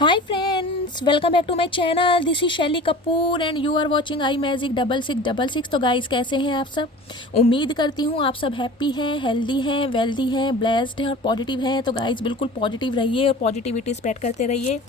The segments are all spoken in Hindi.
Hi friends, welcome back to my channel. This is Shaily Kapoor and you are watching I magic 6666। तो गाइस, कैसे हैं आप सब? उम्मीद करती हूँ आप सब हैप्पी हैं, हेल्दी हैं, वेल्दी हैं, ब्लेस्ड हैं और पॉजिटिव हैं। तो गाइस, बिल्कुल पॉजिटिव रहिए और पॉजिटिविटी स्प्रेड करते रहिए।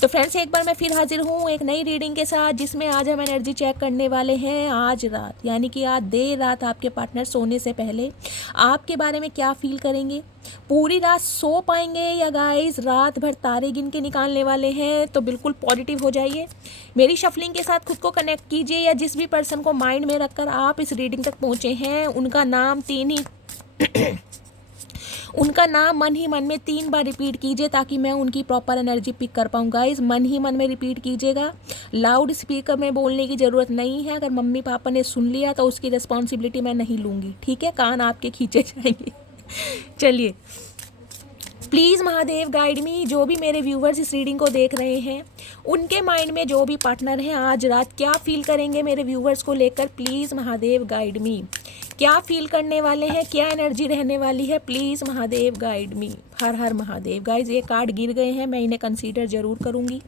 तो फ्रेंड्स, एक बार मैं फिर हाजिर हूँ एक नई रीडिंग के साथ, जिसमें आज हम एनर्जी चेक करने वाले हैं आज रात, यानी कि आज देर रात आपके पार्टनर सोने से पहले आपके बारे में क्या फील करेंगे। पूरी रात सो पाएंगे या गाइस रात भर तारे गिन के निकालने वाले हैं। तो बिल्कुल पॉजिटिव हो जाइए, मेरी शफलिंग के साथ खुद को कनेक्ट कीजिए, या जिस भी पर्सन को माइंड में रखकर आप इस रीडिंग तक पहुंचे हैं उनका नाम उनका नाम मन ही मन में 3 बार रिपीट कीजिए, ताकि मैं उनकी प्रॉपर एनर्जी पिक कर पाऊँ। गाइस, मन ही मन में रिपीट कीजिएगा, लाउड स्पीकर में बोलने की ज़रूरत नहीं है। अगर मम्मी पापा ने सुन लिया तो उसकी रिस्पॉन्सिबिलिटी मैं नहीं लूँगी, ठीक है? कान आपके खींचे जाएंगे। चलिए, प्लीज़ महादेव गाइड मी। जो भी मेरे व्यूवर्स इस रीडिंग को देख रहे हैं, उनके माइंड में जो भी पार्टनर हैं आज रात क्या फील करेंगे मेरे व्यूवर्स को लेकर, प्लीज़ महादेव गाइड मी। क्या फील करने वाले हैं, क्या एनर्जी रहने वाली है, प्लीज़ महादेव गाइड मी। हर हर महादेव। गाइज, ये कार्ड गिर गए हैं, मैं इन्हें कंसीडर ज़रूर करूँगी।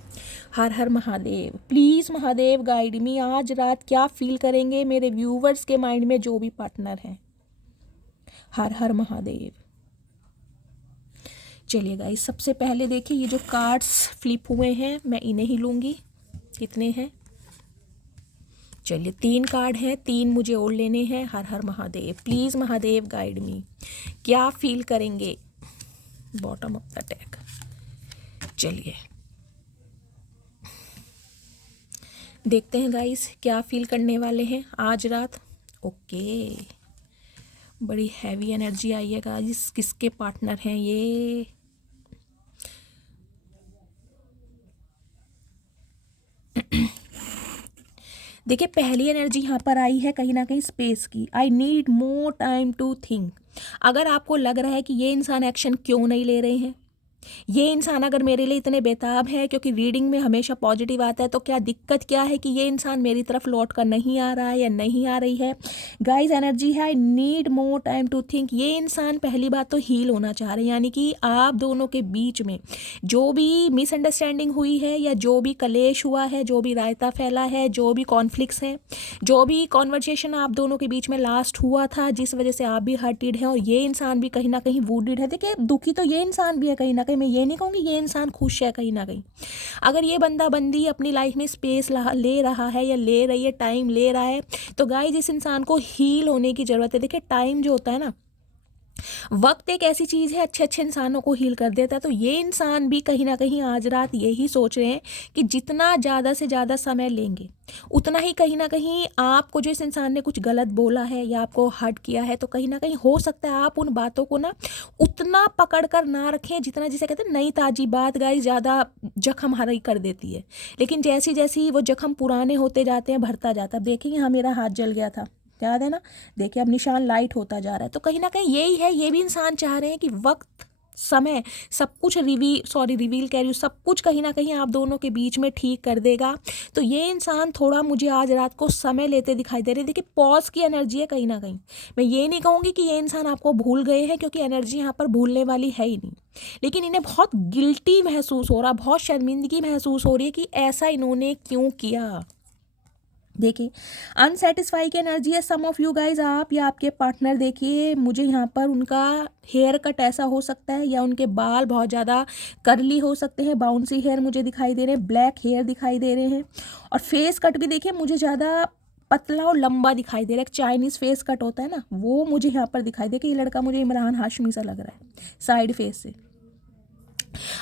हर हर Mahadev. Please Mahadev guide me, आज रात क्या फील करेंगे मेरे व्यूवर्स के माइंड में जो भी पार्टनर हैं। हर हर महादेव। चलिए गाइस, सबसे पहले देखिए, ये जो कार्ड्स फ्लिप हुए हैं मैं इन्हें ही लूँगी। कितने हैं? चलिए, 3 कार्ड हैं, 3 मुझे और लेने हैं। हर हर Mahadev. Please Mahadev guide me, क्या फील करेंगे बॉटम ऑफ द डेक। चलिए देखते हैं गाइस, क्या फील करने वाले हैं आज रात। ओके, बड़ी हैवी एनर्जी आई है गाइस। किसके पार्टनर हैं ये? देखिए, पहली एनर्जी यहाँ पर आई है कहीं ना कहीं स्पेस की। I need more time to think. अगर आपको लग रहा है कि ये इंसान एक्शन क्यों नहीं ले रहे हैं, ये इंसान अगर मेरे लिए इतने बेताब है, क्योंकि रीडिंग में हमेशा पॉजिटिव आता है, तो क्या दिक्कत क्या है कि ये इंसान मेरी तरफ लौट कर नहीं आ रहा है या नहीं आ रही है। गाइस, एनर्जी है I need more time to think. ये इंसान पहली बात तो हील होना चाह रहे हैं, यानी कि आप दोनों के बीच में जो भी मिसअंडरस्टैंडिंग हुई है, या जो भी कलेश हुआ है, जो भी रायता फैला है, जो भी कॉन्फ्लिक्ट्स हैं, जो भी कॉन्वर्सेशन आप दोनों के बीच में लास्ट हुआ था, जिस वजह से आप भी हर्टेड हैं और ये इंसान भी कहीं ना कहीं वुडेड है। देखिए, दुखी तो ये इंसान भी है कहीं ना कहीं। मैं ये नहीं कहूँगी ये इंसान खुश है कहीं ना कहीं। अगर ये बंदा बंदी अपनी लाइफ में स्पेस ले रहा है या ले रही है, टाइम ले रहा है, तो गाइस इस इंसान को हील होने की ज़रूरत है। देखिए, टाइम जो होता है ना, वक्त एक ऐसी चीज़ है, अच्छे अच्छे इंसानों को हील कर देता है। तो ये इंसान भी कहीं ना कहीं आज रात यही सोच रहे हैं कि जितना ज़्यादा से ज़्यादा समय लेंगे, उतना ही कहीं ना कहीं आपको जो इस इंसान ने कुछ गलत बोला है या आपको हर्ट किया है, तो कहीं ना कहीं हो सकता है आप उन बातों को ना उतना पकड़ कर ना रखें जितना, जिसे कहते हैं नई ताज़ी बात गाइस ज़्यादा जख्म हरी कर देती है। लेकिन जैसी जैसी वो जख्म पुराने होते जाते हैं, भरता जाता है। देखिए, यहाँ मेरा हाथ जल गया था, याद है ना? देखिए, अब निशान लाइट होता जा रहा है। तो कहीं ना कहीं यही है, ये भी इंसान चाह रहे हैं कि वक्त, समय, सब कुछ रिवील कह रही हूँ, सब कुछ कहीं ना कहीं आप दोनों के बीच में ठीक कर देगा। तो ये इंसान थोड़ा मुझे आज रात को समय लेते दिखाई दे रहे। देखिए, पॉज की एनर्जी है कहीं ना कहीं। मैं ये नहीं कहूँगी कि ये इंसान आपको भूल गए हैं, क्योंकि एनर्जी यहाँ पर भूलने वाली है ही नहीं। लेकिन इन्हें बहुत गिल्टी महसूस हो रहा, बहुत शर्मिंदगी महसूस हो रही है कि ऐसा इन्होंने क्यों किया। देखिए, अनसेटिस्फाई की एनर्जी है सम ऑफ यू गाइज, आप या आपके पार्टनर। देखिए, मुझे यहाँ पर उनका हेयर कट ऐसा हो सकता है, या उनके बाल बहुत ज़्यादा करली हो सकते हैं, बाउंसी हेयर मुझे दिखाई दे रहे हैं, ब्लैक हेयर दिखाई दे रहे हैं। और फेस कट भी देखिए, मुझे ज़्यादा पतला और लंबा दिखाई दे रहा है। एक चाइनीज़ फेस कट होता है ना, वो मुझे यहाँ पर दिखाई दे कि ये लड़का मुझे इमरान हाशमी सा लग रहा है साइड फेस से।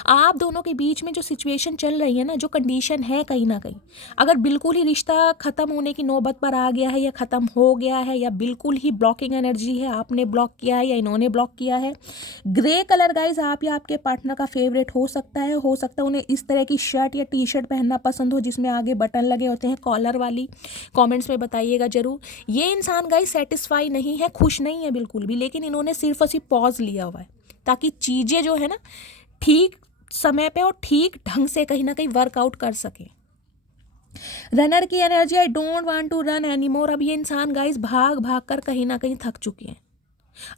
आप दोनों के बीच में जो सिचुएशन चल रही है ना, जो कंडीशन है कहीं ना कहीं, अगर बिल्कुल ही रिश्ता ख़त्म होने की नौबत पर आ गया है, या ख़त्म हो गया है, या बिल्कुल ही ब्लॉकिंग एनर्जी है, आपने ब्लॉक किया है या इन्होंने ब्लॉक किया है। ग्रे कलर गाइज आप या आपके पार्टनर का फेवरेट हो सकता है। उन्हें इस तरह की शर्ट या टी शर्ट पहनना पसंद हो जिसमें आगे बटन लगे होते हैं, कॉलर वाली। कॉमेंट्स में बताइएगा ज़रूर। ये इंसान गाइज सेटिस्फाई नहीं है, खुश नहीं है बिल्कुल भी, लेकिन इन्होंने सिर्फ और सिर्फ पॉज लिया हुआ है, ताकि चीज़ें जो है ना ठीक समय पे और ठीक ढंग से कहीं ना कहीं वर्कआउट कर सके। रनर की energy, I don't want to run any more. अब ये इंसान गाइस भाग भाग कर कहीं ना कहीं थक चुके हैं।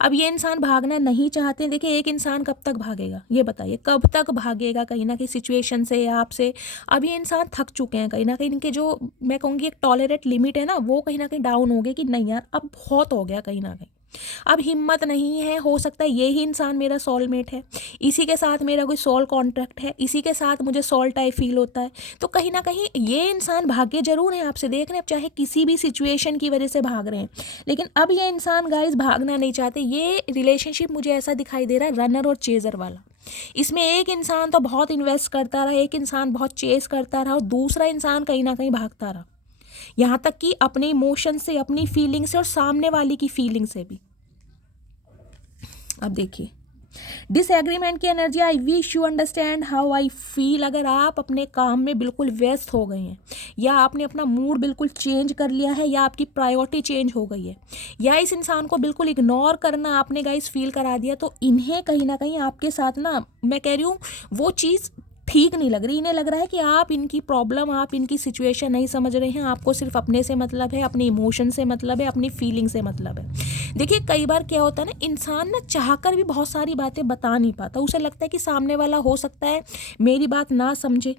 अब ये इंसान भागना नहीं चाहते। देखिए एक इंसान कब तक भागेगा, ये बताइए कब तक भागेगा कहीं ना कहीं सिचुएशन से या आपसे। अब ये इंसान थक चुके हैं कहीं ना कहीं, इनके जो मैं कहूँगी एक टॉलरेट लिमिट है ना, वो कहीं ना कहीं डाउन हो गई कि नहीं यार अब बहुत हो गया कहीं ना कहीं, अब हिम्मत नहीं है। हो सकता है ये ही इंसान मेरा सोलमेट है, इसी के साथ मेरा कोई सोल कॉन्ट्रैक्ट है, इसी के साथ मुझे सोल टाइप फील होता है। तो कहीं ना कहीं ये इंसान भागे जरूर हैं आपसे, देख रहे हैं, अब चाहे किसी भी सिचुएशन की वजह से भाग रहे हैं, लेकिन अब ये इंसान गाइस भागना नहीं चाहते। ये रिलेशनशिप मुझे ऐसा दिखाई दे रहा है रनर और चेजर वाला। इसमें एक इंसान तो बहुत इन्वेस्ट करता रहा, एक इंसान बहुत चेस करता रहा और दूसरा इंसान कहीं ना कहीं भागता रहा, यहाँ तक कि अपने इमोशन से, अपनी फीलिंग से और सामने वाली की फीलिंग से भी। अब देखिए डिसएग्रीमेंट की energy, I wish you understand how I feel. अगर आप अपने काम में बिल्कुल व्यस्त हो गए हैं, या आपने अपना मूड बिल्कुल चेंज कर लिया है, या आपकी प्रायोरिटी चेंज हो गई है, या इस इंसान को बिल्कुल इग्नोर करना आपने गाइस फील करा दिया, तो इन्हें कहीं ना कहीं आपके साथ ना, मैं कह रही हूँ वो चीज़ ठीक नहीं लग रही। इन्हें लग रहा है कि आप इनकी प्रॉब्लम, आप इनकी सिचुएशन नहीं समझ रहे हैं, आपको सिर्फ अपने से मतलब है, अपने इमोशन से मतलब है, अपनी फीलिंग से मतलब है। देखिए कई बार क्या होता है ना, इंसान ना चाहकर भी बहुत सारी बातें बता नहीं पाता, उसे लगता है कि सामने वाला हो सकता है मेरी बात ना समझे।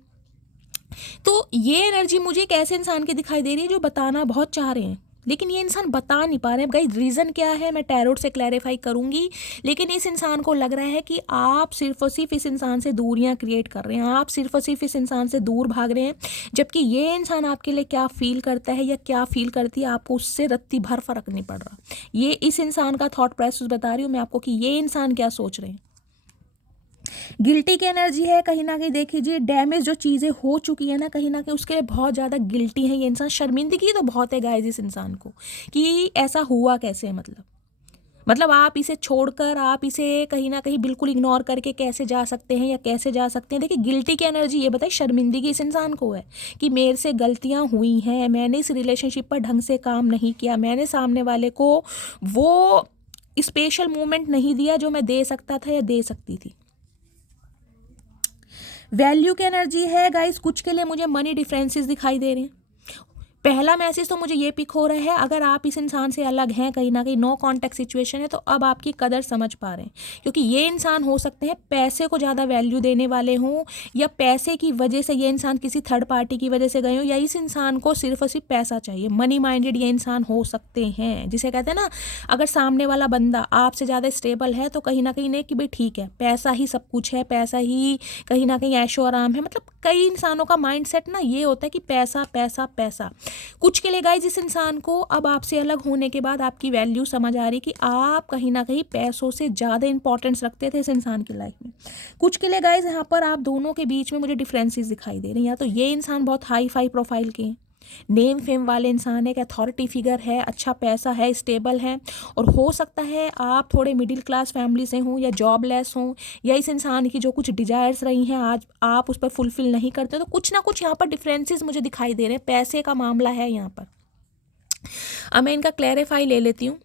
तो ये एनर्जी मुझे एक ऐसे इंसान की दिखाई दे रही है जो बताना बहुत चाह रहे हैं, लेकिन ये इंसान बता नहीं पा रहे हैं। गाइस रीज़न क्या है मैं टैरोट से क्लैरिफाई करूंगी, लेकिन इस इंसान को लग रहा है कि आप सिर्फ और सिर्फ इस इंसान से दूरियां क्रिएट कर रहे हैं, आप सिर्फ और सिर्फ इस इंसान से दूर भाग रहे हैं, जबकि ये इंसान आपके लिए क्या फील करता है या क्या फील करती है आपको उससे रत्ती भर फर्क नहीं पड़ रहा। ये इस इंसान का थॉट प्रोसेस बता रही हूँ मैं आपको कि ये इंसान क्या सोच रहे हैं। गिल्टी की एनर्जी है कहीं ना कहीं, देख लीजिए डैमेज जो चीज़ें हो चुकी है ना कहीं ना कहीं उसके लिए बहुत ज़्यादा गिल्टी है ये इंसान। शर्मिंदगी तो बहुत है गाइस इस इंसान को कि ऐसा हुआ कैसे, मतलब आप इसे छोड़कर, आप इसे कहीं ना कहीं बिल्कुल इग्नोर करके कैसे जा सकते हैं या कैसे जा सकते हैं। देखिए गिल्टी की एनर्जी ये बताए, शर्मिंदगी इस इंसान को है कि मेरे से गलतियां हुई हैं, मैंने इस रिलेशनशिप पर ढंग से काम नहीं किया, मैंने सामने वाले को वो स्पेशल मोमेंट नहीं दिया जो मैं दे सकता था या दे सकती थी। वैल्यू की एनर्जी है गाइस, कुछ के लिए मुझे मनी डिफरेंसेस दिखाई दे रहे हैं। पहला मैसेज तो मुझे ये पिक हो रहा है, अगर आप इस इंसान से अलग हैं कहीं ना कहीं, नो कांटेक्ट सिचुएशन है, तो अब आपकी कदर समझ पा रहे हैं, क्योंकि ये इंसान हो सकते हैं पैसे को ज़्यादा वैल्यू देने वाले हों, या पैसे की वजह से ये इंसान किसी थर्ड पार्टी की वजह से गए हों, या इस इंसान को सिर्फ और सिर्फ पैसा चाहिए, मनी माइंडेड ये इंसान हो सकते हैं। जिसे कहते हैं ना, अगर सामने वाला बंदा आपसे ज़्यादा स्टेबल है तो कहीं ना कहीं नहीं कि भाई ठीक है पैसा ही सब कुछ है, पैसा ही कहीं ना कहीं ऐशो आराम है। मतलब कई इंसानों का माइंड सेट ना ये होता है कि पैसा पैसा पैसा। कुछ के लिए गाइस इस इंसान को अब आपसे अलग होने के बाद आपकी वैल्यू समझ आ रही कि आप कहीं ना कहीं पैसों से ज़्यादा इंपॉर्टेंस रखते थे इस इंसान की लाइफ में। कुछ के लिए गाइस यहाँ पर आप दोनों के बीच में मुझे डिफरेंसेस दिखाई दे रहे हैं। या तो ये इंसान बहुत हाई फाई प्रोफाइल के हैं, नेम फेम वाले इंसान है, एक अथॉरिटी फिगर है, अच्छा पैसा है, स्टेबल है, और हो सकता है आप थोड़े मिडिल क्लास फैमिली से हों या जॉबलेस हों, या इस इंसान की जो कुछ डिजायर्स रही हैं आज आप उस पर फुलफिल नहीं करते। तो कुछ ना कुछ यहाँ पर डिफरेंसेस मुझे दिखाई दे रहे हैं, पैसे का मामला है यहाँ पर। अब मैं इनका क्लैरिफाई ले लेती हूँ।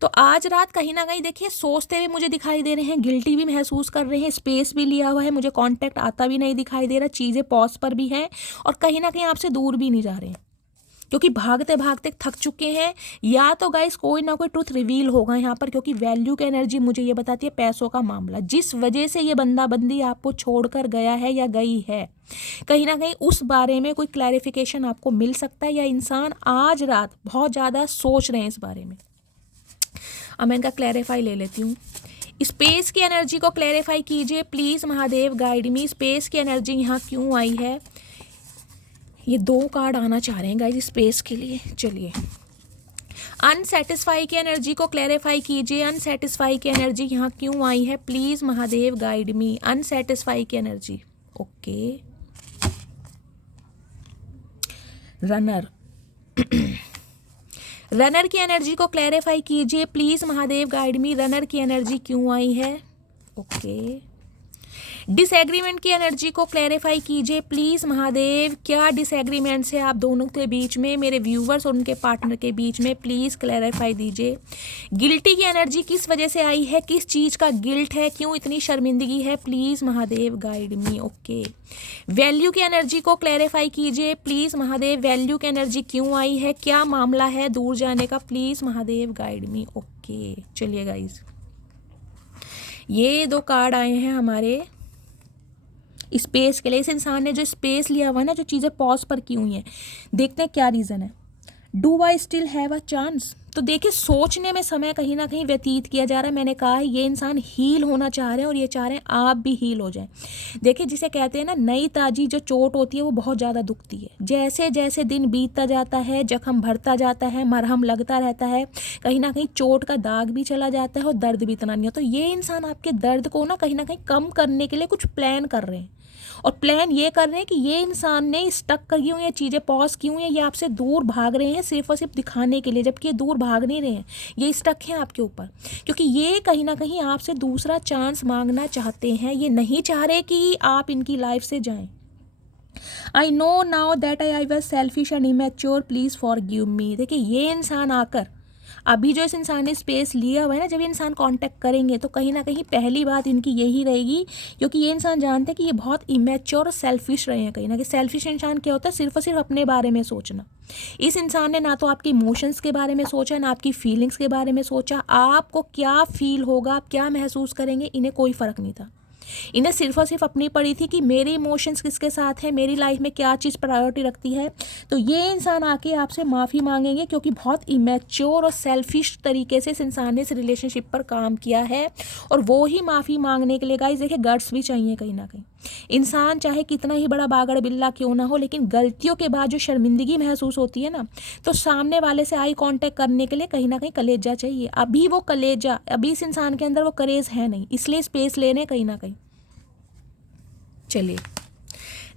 तो आज रात कहीं ना कहीं देखिए सोचते हुए मुझे दिखाई दे रहे हैं, गिल्टी भी महसूस कर रहे हैं, स्पेस भी लिया हुआ है, मुझे कांटेक्ट आता भी नहीं दिखाई दे रहा, चीज़ें पॉज पर भी हैं, और कहीं ना कहीं आपसे दूर भी नहीं जा रहे हैं, क्योंकि भागते भागते थक चुके हैं। या तो गाइस कोई ना कोई ट्रुथ रिवील होगा यहाँ पर, क्योंकि वैल्यू की एनर्जी मुझे ये बताती है पैसों का मामला, जिस वजह से ये बंदा बंदी आपको छोड़कर गया है या गई है, कहीं ना कहीं उस बारे में कोई क्लैरिफिकेशन आपको मिल सकता है, या इंसान आज रात बहुत ज़्यादा सोच रहे हैं इस बारे में। अब मैं इनका क्लैरिफाई ले लेती हूँ। स्पेस की एनर्जी को क्लैरिफाई कीजिए please Mahadev, guide me. Space की एनर्जी यहाँ क्यों आई है? ये 2 कार्ड आना चाह रहे हैं गाइस स्पेस के लिए। चलिए अनसेटिस्फाई की एनर्जी को क्लैरिफाई कीजिए। अनसेटिस्फाई की एनर्जी यहाँ क्यों आई है please Mahadev, guide me. Unsatisfy की एनर्जी, ओके। रनर रनर की एनर्जी को क्लैरिफाई कीजिए please Mahadev, guide me. Runner की एनर्जी क्यों आई है? ओके। डिसएग्रीमेंट की एनर्जी को क्लैरिफाई कीजिए प्लीज़ महादेव। क्या डिसएग्रीमेंट्स है आप दोनों के बीच में, मेरे व्यूवर्स और उनके पार्टनर के बीच में? प्लीज़ क्लैरिफाई दीजिए। गिल्टी की एनर्जी किस वजह से आई है, किस चीज़ का गिल्ट है, क्यों इतनी शर्मिंदगी है? Please Mahadev, guide me. Okay. Value की एनर्जी को क्लैरिफाई कीजिए प्लीज़ महादेव। वैल्यू की एनर्जी क्यों आई है, क्या मामला है दूर जाने का? Please Mahadev, guide me. Okay. Okay चलिए गाइज, ये 2 कार्ड आए हैं हमारे स्पेस के लिए। इस इंसान ने जो स्पेस लिया हुआ है ना, जो चीज़ें पॉज पर की हुई हैं, देखते हैं क्या रीज़न है। Do I still have a chance? तो देखिए, सोचने में समय कहीं ना कहीं व्यतीत किया जा रहा है। मैंने कहा है ये इंसान हील होना चाह रहे हैं और ये चाह रहे हैं आप भी हील हो जाएं। देखिए, जिसे कहते हैं ना, नई ताजी जो चोट होती है वो बहुत ज़्यादा दुखती है। जैसे जैसे दिन बीतता जाता है, जख्म भरता जाता है, मरहम लगता रहता है, कहीं ना कहीं चोट का दाग भी चला जाता है और दर्द भी इतना नहीं होता। तो ये इंसान आपके दर्द को ना कहीं कम करने के लिए कुछ प्लान कर रहे हैं, और प्लान ये कर रहे हैं कि ये इंसान ने स्टक करी हुई ये चीज़ें पॉज की हुई हैं, ये आपसे दूर भाग रहे हैं सिर्फ और सिर्फ दिखाने के लिए, जबकि ये दूर भाग नहीं रहे हैं, ये स्टक हैं आपके ऊपर, क्योंकि ये कहीं ना कहीं आपसे दूसरा चांस मांगना चाहते हैं। ये नहीं चाह रहे कि आप इनकी लाइफ से जाएं। I know now that I was selfish and immature, please forgive me. देखिए, ये इंसान आकर अभी जो इस इंसान ने स्पेस लिया हुआ है ना, जब ये इंसान कांटेक्ट करेंगे तो कहीं ना कहीं पहली बात इनकी यही रहेगी, क्योंकि ये इंसान जानते हैं कि ये बहुत इमेच्योर और सेल्फिश रहे हैं। कहीं ना कहीं सेल्फिश इंसान क्या होता है, सिर्फ और सिर्फ अपने बारे में सोचना। इस इंसान ने ना तो आपके इमोशंस के बारे में सोचा, ना आपकी फीलिंग्स के बारे में सोचा, आपको क्या फील होगा, आप क्या महसूस करेंगे, इन्हें कोई फ़र्क नहीं था। इन्हें सिर्फ और सिर्फ अपनी पड़ी थी कि मेरे इमोशंस किसके साथ हैं, मेरी लाइफ में क्या चीज़ प्रायोरिटी रखती है। तो ये इंसान आके आपसे माफ़ी मांगेंगे, क्योंकि बहुत इमेच्योर और सेल्फिश तरीके से इस इंसान ने इस रिलेशनशिप पर काम किया है, और वो ही माफ़ी मांगने के लिए गाइस देखिए गट्स भी चाहिए कहीं ना कहीं। इंसान चाहे कितना ही बड़ा बागड़ बिल्ला क्यों ना हो, लेकिन गलतियों के बाद जो शर्मिंदगी महसूस होती है ना, तो सामने वाले से आई कांटेक्ट करने के लिए कहीं ना कहीं कलेजा चाहिए। अभी वो कलेजा, अभी इस इंसान के अंदर वो करेज है नहीं, इसलिए स्पेस लेने कहीं ना कहीं। चलिए,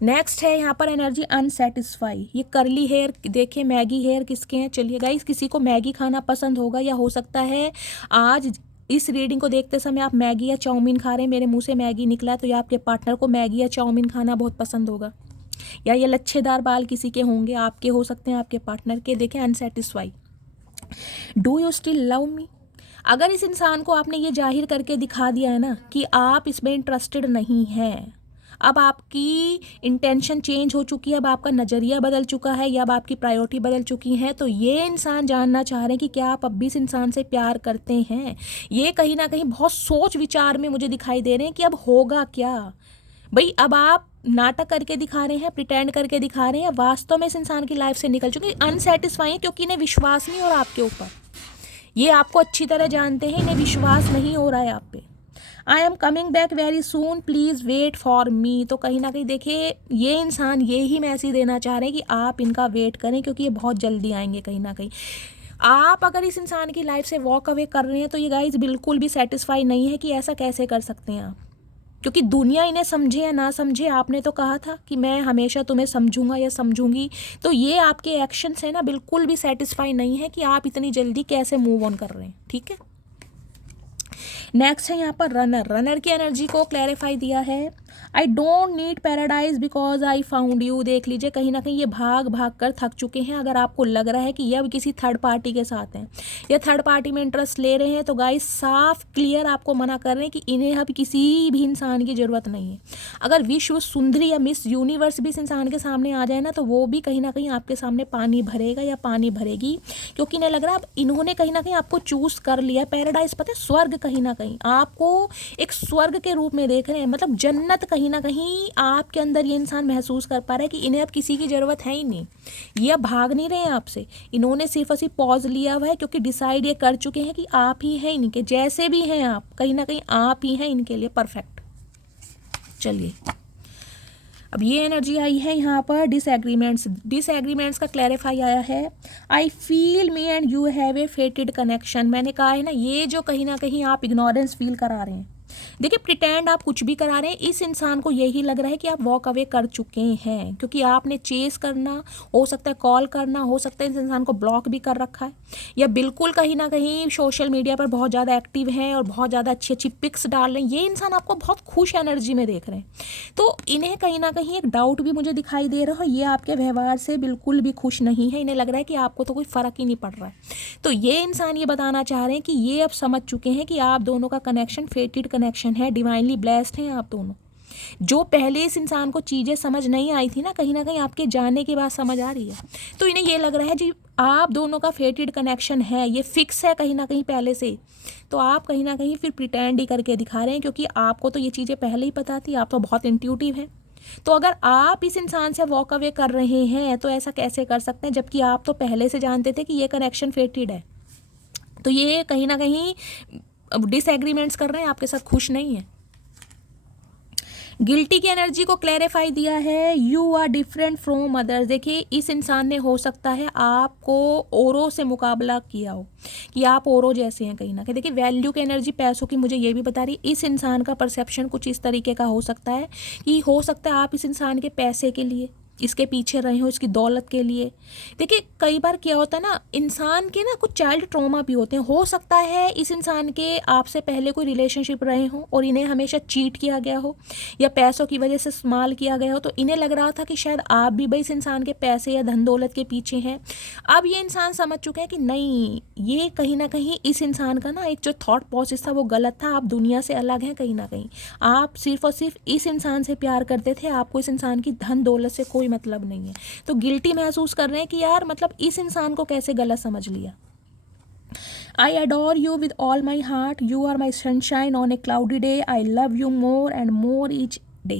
नेक्स्ट है यहाँ पर एनर्जी अनसेटिस्फाई। ये करली हेयर, देखिए मैगी हेयर किसके हैं। चलिए गाइस, किसी को मैगी खाना पसंद होगा, या हो सकता है आज इस रीडिंग को देखते समय आप मैगी या चाउमीन खा रहे हैं, मेरे मुंह से मैगी निकला, तो या आपके पार्टनर को मैगी या चाउमीन खाना बहुत पसंद होगा, या ये लच्छेदार बाल किसी के होंगे, आपके हो सकते हैं, आपके पार्टनर के। देखें, unsatisfy. Do you still love me? अगर इस इंसान को आपने ये जाहिर करके दिखा दिया है ना कि आप इसमें इंटरेस्टेड नहीं हैं, अब आपकी इंटेंशन चेंज हो चुकी है, अब आपका नज़रिया बदल चुका है, या अब आपकी प्रायोरिटी बदल चुकी है, तो ये इंसान जानना चाह रहे हैं कि क्या आप अब भी इस इंसान से प्यार करते हैं। ये कहीं ना कहीं बहुत सोच विचार में मुझे दिखाई दे रहे हैं कि अब होगा क्या। भाई, अब आप नाटक करके दिखा रहे हैं, प्रिटेंड करके दिखा रहे हैं, वास्तव में इस इंसान की लाइफ से निकल चुके हैं। अनसेटिस्फाई है क्योंकि इन्हें विश्वास नहीं हो रहा आपके ऊपर। ये आपको अच्छी तरह जानते हैं, इन्हें विश्वास नहीं हो रहा है आप पे। I am coming back very soon, please wait for me. तो कहीं ना कहीं देखिए, ये इंसान ये ही मैसेज देना चाह रहे हैं कि आप इनका वेट करें, क्योंकि ये बहुत जल्दी आएंगे। कहीं ना कहीं आप अगर इस इंसान की लाइफ से वॉक अवे कर रहे हैं, तो ये गाइज बिल्कुल भी सेटिस्फाई नहीं है कि ऐसा कैसे कर सकते हैं आप, क्योंकि दुनिया इन्हें समझे या ना समझे, आपने तो कहा था कि मैं हमेशा तुम्हें समझूंगा या समझूंगी। तो ये आपके एक्शंस है ना, बिल्कुल भी सेटिस्फाई नहीं है कि आप इतनी जल्दी कैसे मूव ऑन कर रहे हैं। ठीक है, नेक्स्ट है यहाँ पर रनर। रनर की एनर्जी को क्लैरिफाई दिया है। I don't need paradise because I found you. देख लीजिए, कहीं ना कहीं ये भाग भाग कर थक चुके हैं। अगर आपको लग रहा है कि ये अब किसी थर्ड पार्टी के साथ हैं या थर्ड पार्टी में इंटरेस्ट ले रहे हैं, तो गाइस साफ क्लियर आपको मना कर रहे हैं कि इन्हें अब किसी भी इंसान की ज़रूरत नहीं है। अगर विश्व सुंदरी या मिस यूनिवर्स भी इस इंसान के सामने आ जाए ना, तो वो भी कहीं ना कहीं आपके सामने पानी भरेगा या पानी भरेगी, क्योंकि इन्हें लग रहा है अब इन्होंने कहीं ना कहीं आपको चूज़ कर लिया। पैराडाइज पता है, स्वर्ग, कहीं ना कहीं आपको एक स्वर्ग के रूप में देख रहे हैं, मतलब जन्नत कहीं ना कहीं आपके अंदर ये इंसान महसूस कर पा रहा है कि इन्हें अब किसी की ज़रूरत है ही नहीं। ये अब भाग नहीं रहे हैं आपसे, इन्होंने सिर्फ और सिर्फ पॉज लिया हुआ है, क्योंकि डिसाइड ये कर चुके हैं कि आप ही हैं इनके, जैसे भी हैं आप, कहीं ना कहीं आप ही हैं इनके लिए परफेक्ट। चलिए, अब ये एनर्जी आई है यहाँ पर डिसएग्रीमेंट्स। डिसएग्रीमेंट्स का क्लैरिफाई आया है। I feel me and you have a फेटेड connection. मैंने कहा है ना, ये जो कहीं ना कहीं आप इग्नोरेंस फील करा रहे हैं, देखिए प्रिटेंड आप कुछ भी करा रहे हैं, इस इंसान को यही लग रहा है कि आप वॉक अवे कर चुके हैं, क्योंकि आपने चेस करना, हो सकता है कॉल करना, हो सकता है इस इंसान को ब्लॉक भी कर रखा है, या बिल्कुल कहीं ना कहीं सोशल मीडिया पर बहुत ज़्यादा एक्टिव हैं और बहुत ज़्यादा अच्छी अच्छी पिक्स डाल रहे हैं। ये इंसान आपको बहुत खुश एनर्जी में देख रहे हैं, तो इन्हें कहीं ना कहीं एक डाउट भी मुझे दिखाई दे रहा है, ये आपके व्यवहार से बिल्कुल भी खुश नहीं है। इन्हें लग रहा है कि आपको तो कोई फ़र्क ही नहीं पड़ रहा है। तो ये इंसान ये बताना चाह रहे हैं कि ये अब समझ चुके हैं कि आप दोनों का कनेक्शन फेटेड कनेक्शन है, डिवाइनली ब्लेस्ड हैं आप दोनों। जो पहले इस इंसान को चीज़ें समझ नहीं आई थी ना कहीं आपके जाने के बाद समझ आ रही है। तो इन्हें ये लग रहा है जी आप दोनों का फेटेड कनेक्शन है, ये फिक्स है कहीं ना कहीं पहले से। तो आप कहीं ना कहीं फिर प्रिटेंड ही करके दिखा रहे हैं, क्योंकि आपको तो ये चीज़ें पहले ही पता थी, आप तो बहुत इंट्यूटिव हैं। तो अगर आप इस इंसान से वॉक अवे कर रहे हैं तो ऐसा कैसे कर सकते हैं, जबकि आप तो पहले से जानते थे कि ये कनेक्शन फेटेड है। तो ये कहीं ना कहीं डिसएग्रीमेंट्स कर रहे हैं, आपके साथ खुश नहीं है। गिल्टी की एनर्जी को क्लैरिफाई दिया है, you are different from others. देखिए इस इंसान ने हो सकता है आपको औरों से मुकाबला किया हो कि आप औरों जैसे हैं कहीं ना कहीं। देखिए वैल्यू की एनर्जी पैसों की मुझे ये भी बता रही है, इस इंसान का परसेप्शन कुछ इस तरीके का हो सकता है कि हो सकता है आप इस इंसान के पैसे के लिए इसके पीछे रहे हो, इसकी दौलत के लिए। देखिए कई बार क्या होता है ना, इंसान के ना कुछ चाइल्ड ट्रॉमा भी होते हैं। हो सकता है इस इंसान के आपसे पहले कोई रिलेशनशिप रहे हो और इन्हें हमेशा चीट किया गया हो या पैसों की वजह से इस्तेमाल किया गया हो, तो इन्हें लग रहा था कि शायद आप भी भाई इस इंसान के पैसे या धन दौलत के पीछे हैं। अब ये इंसान समझ चुके हैं कि नहीं, ये कहीं ना कहीं इस इंसान का ना एक जो थॉट प्रोसेस था वो गलत था, आप दुनिया से अलग हैं कहीं ना कहीं। आप सिर्फ और सिर्फ इस इंसान से प्यार करते थे, आपको इस इंसान की धन दौलत से कोई मतलब नहीं है। तो गिल्टी महसूस कर रहे हैं कि यार मतलब इस इंसान को कैसे गलत समझ लिया। I adore you with all my heart. You are my sunshine on a cloudy day. I love you more and more each day.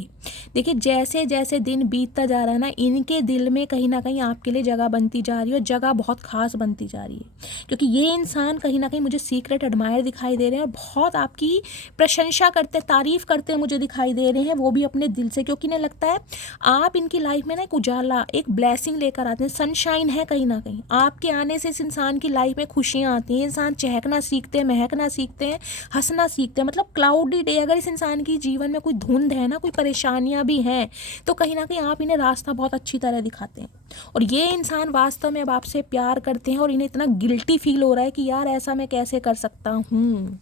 देखिए जैसे जैसे दिन बीतता जा रहा है ना, इनके दिल में कहीं ना कहीं आपके लिए जगह बनती जा रही है और जगह बहुत खास बनती जा रही है, क्योंकि ये इंसान कहीं ना कहीं मुझे सीक्रेट एडमायर दिखाई दे रहे हैं और बहुत आपकी प्रशंसा करते, तारीफ करते मुझे दिखाई दे रहे हैं, वो भी अपने दिल से। क्योंकि इन्हें लगता है आप इनकी लाइफ में ना एक उजाला, एक ब्लेसिंग लेकर आते हैं, सनशाइन है कहीं ना कहीं। आपके आने से इस इंसान की लाइफ में खुशियाँ आती हैं, इंसान चहकना सीखते हैं, महकना सीखते हैं, हंसना सीखते हैं। मतलब क्लाउडी डे, अगर इस इंसान की जीवन में कोई धुंध है ना, कोई परेशानियां भी हैं, तो कहीं ना कहीं आप इन्हें रास्ता बहुत अच्छी तरह दिखाते हैं। और ये इंसान वास्तव में अब आपसे प्यार करते हैं और इन्हें इतना गिल्टी फील हो रहा है कि यार ऐसा मैं कैसे कर सकता हूँ।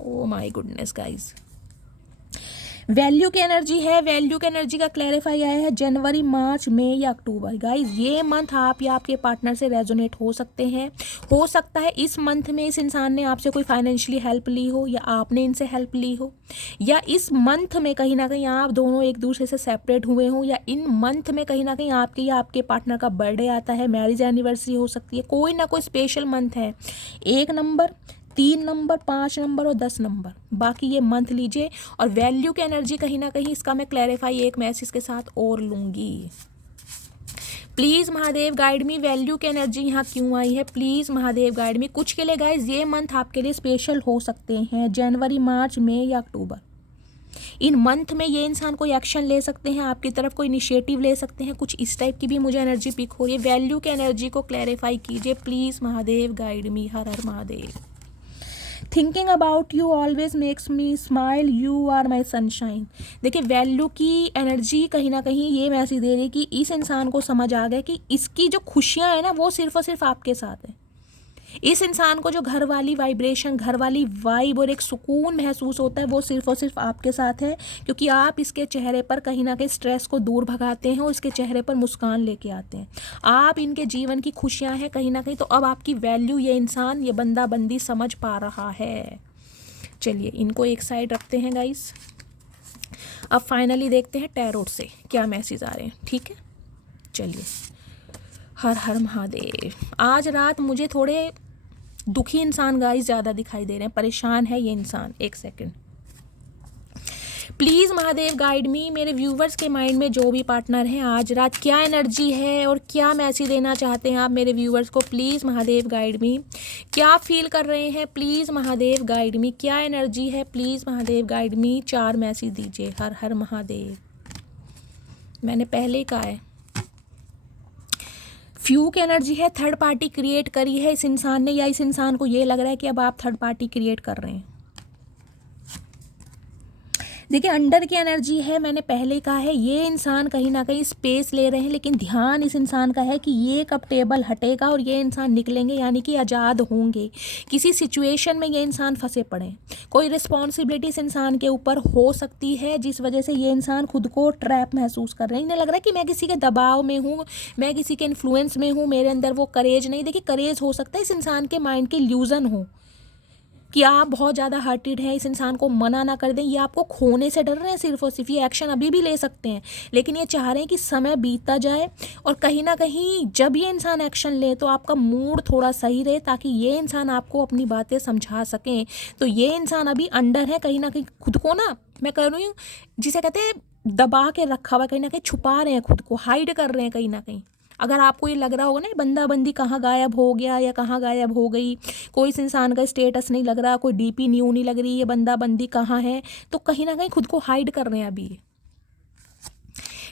Oh my goodness guys. Value की एनर्जी है, वैल्यू की एनर्जी का क्लैरिफाई आया है जनवरी, मार्च, मई या अक्टूबर। गाइस ये मंथ आप या आपके पार्टनर से रेजोनेट हो सकते हैं। हो सकता है इस मंथ में इस इंसान ने आपसे कोई फाइनेंशियली हेल्प ली हो या आपने इनसे हेल्प ली हो, या इस मंथ में कहीं ना कहीं आप दोनों एक दूसरे से सेपरेट हुए हो, या इन मंथ में कहीं ना कहीं आपके या आपके पार्टनर का बर्थडे आता है, मैरिज एनिवर्सरी हो सकती है। कोई ना कोई स्पेशल मंथ है, 1 नंबर, 3 नंबर, 5 नंबर और 10 नंबर, बाकी ये मंथ लीजिए। और वैल्यू की एनर्जी कहीं ना कहीं इसका मैं क्लैरिफाई एक मैसेज के साथ और लूँगी। Please Mahadev guide me, value की एनर्जी यहाँ क्यों आई है, प्लीज़ महादेव गाइड मी। कुछ के लिए गाइज ये मंथ आपके लिए स्पेशल हो सकते हैं, जनवरी, मार्च, मई या अक्टूबर। इन मंथ में ये इंसान कोई एक्शन ले सकते हैं, आपकी तरफ कोई इनिशिएटिव ले सकते हैं, कुछ इस टाइप की भी मुझे एनर्जी पिक हो रही है। वैल्यू की एनर्जी को क्लैरिफाई कीजिए प्लीज़ महादेव गाइड मी। हर हर Mahadev. Thinking about you always makes me smile, you are my sunshine. देखिए वैल्यू की एनर्जी कहीं ना कहीं ये मैसेज दे रही है कि इस इंसान को समझ आ गया कि इसकी जो खुशियाँ हैं ना वो सिर्फ और सिर्फ आपके साथ है। इस इंसान को जो घर वाली वाइब्रेशन, घर वाली वाइब और एक सुकून महसूस होता है वो सिर्फ और सिर्फ आपके साथ है, क्योंकि आप इसके चेहरे पर कहीं ना कहीं स्ट्रेस को दूर भगाते हैं और इसके चेहरे पर मुस्कान लेके आते हैं। आप इनके जीवन की खुशियां हैं कहीं ना कहीं। तो अब आपकी वैल्यू ये इंसान, ये बंदा बंदी समझ पा रहा है। चलिए इनको एक साइड रखते हैं गाइस। अब फाइनली देखते हैं टैरोट से क्या मैसेज आ रहे हैं, ठीक है। चलिए हर हर महादेव। आज रात मुझे थोड़े दुखी इंसान गाइस ज़्यादा दिखाई दे रहे हैं, परेशान है ये इंसान। एक सेकंड प्लीज़ महादेव गाइड मी। मेरे व्यूवर्स के माइंड में जो भी पार्टनर हैं, आज रात क्या एनर्जी है और क्या मैसेज देना चाहते हैं आप मेरे व्यूवर्स को, प्लीज़ महादेव गाइड मी। क्या फील कर रहे हैं, प्लीज़ महादेव गाइड मी। क्या एनर्जी है, please Mahadev guide me. 4 message दीजिए। हर हर महादेव। मैंने पहले ही कहा है फ्यू की एनर्जी है, थर्ड पार्टी क्रिएट करी है इस इंसान ने, या इस इंसान को ये लग रहा है कि अब आप थर्ड पार्टी क्रिएट कर रहे हैं। देखिए अंडर की एनर्जी है, मैंने पहले कहा है ये इंसान कहीं ना कहीं स्पेस ले रहे हैं, लेकिन ध्यान इस इंसान का है कि ये कब टेबल हटेगा और ये इंसान निकलेंगे, यानी कि आज़ाद होंगे। किसी सिचुएशन में ये इंसान फंसे पड़े, कोई रिस्पॉन्सिबिलिटी इस इंसान के ऊपर हो सकती है जिस वजह से ये इंसान खुद को ट्रैप महसूस कर रहे हैं। इन्हें लग रहा है कि मैं किसी के दबाव में हूँ, मैं किसी के इन्फ्लुएंस में हूँ, मेरे अंदर वो करेज नहीं। देखिए करेज हो सकता है इस इंसान के माइंड के इल्यूजन हो, कि आप बहुत ज़्यादा हर्टेड हैं, इस इंसान को मना ना कर दें। ये आपको खोने से डर रहे हैं सिर्फ और सिर्फ, ये एक्शन अभी भी ले सकते हैं, लेकिन ये चाह रहे हैं कि समय बीतता जाए और कहीं ना कहीं जब ये इंसान एक्शन ले तो आपका मूड थोड़ा सही रहे, ताकि ये इंसान आपको अपनी बातें समझा सकें। तो ये इंसान अभी अंडर है, कहीं ना कहीं खुद को ना, मैं कह रही हूँ जिसे कहते हैं दबा के रखा हुआ, कहीं ना कहीं छुपा रहे हैं, खुद को हाइड कर रहे हैं कहीं ना कहीं। अगर आपको ये लग रहा होगा ना बंदा बंदी कहाँ गायब हो गया या कहाँ गायब हो गई, कोई इस इंसान का स्टेटस नहीं लग रहा, कोई डीपी न्यू नहीं लग रही, ये बंदा बंदी कहाँ है, तो कहीं ना कहीं खुद को हाइड कर रहे हैं अभी।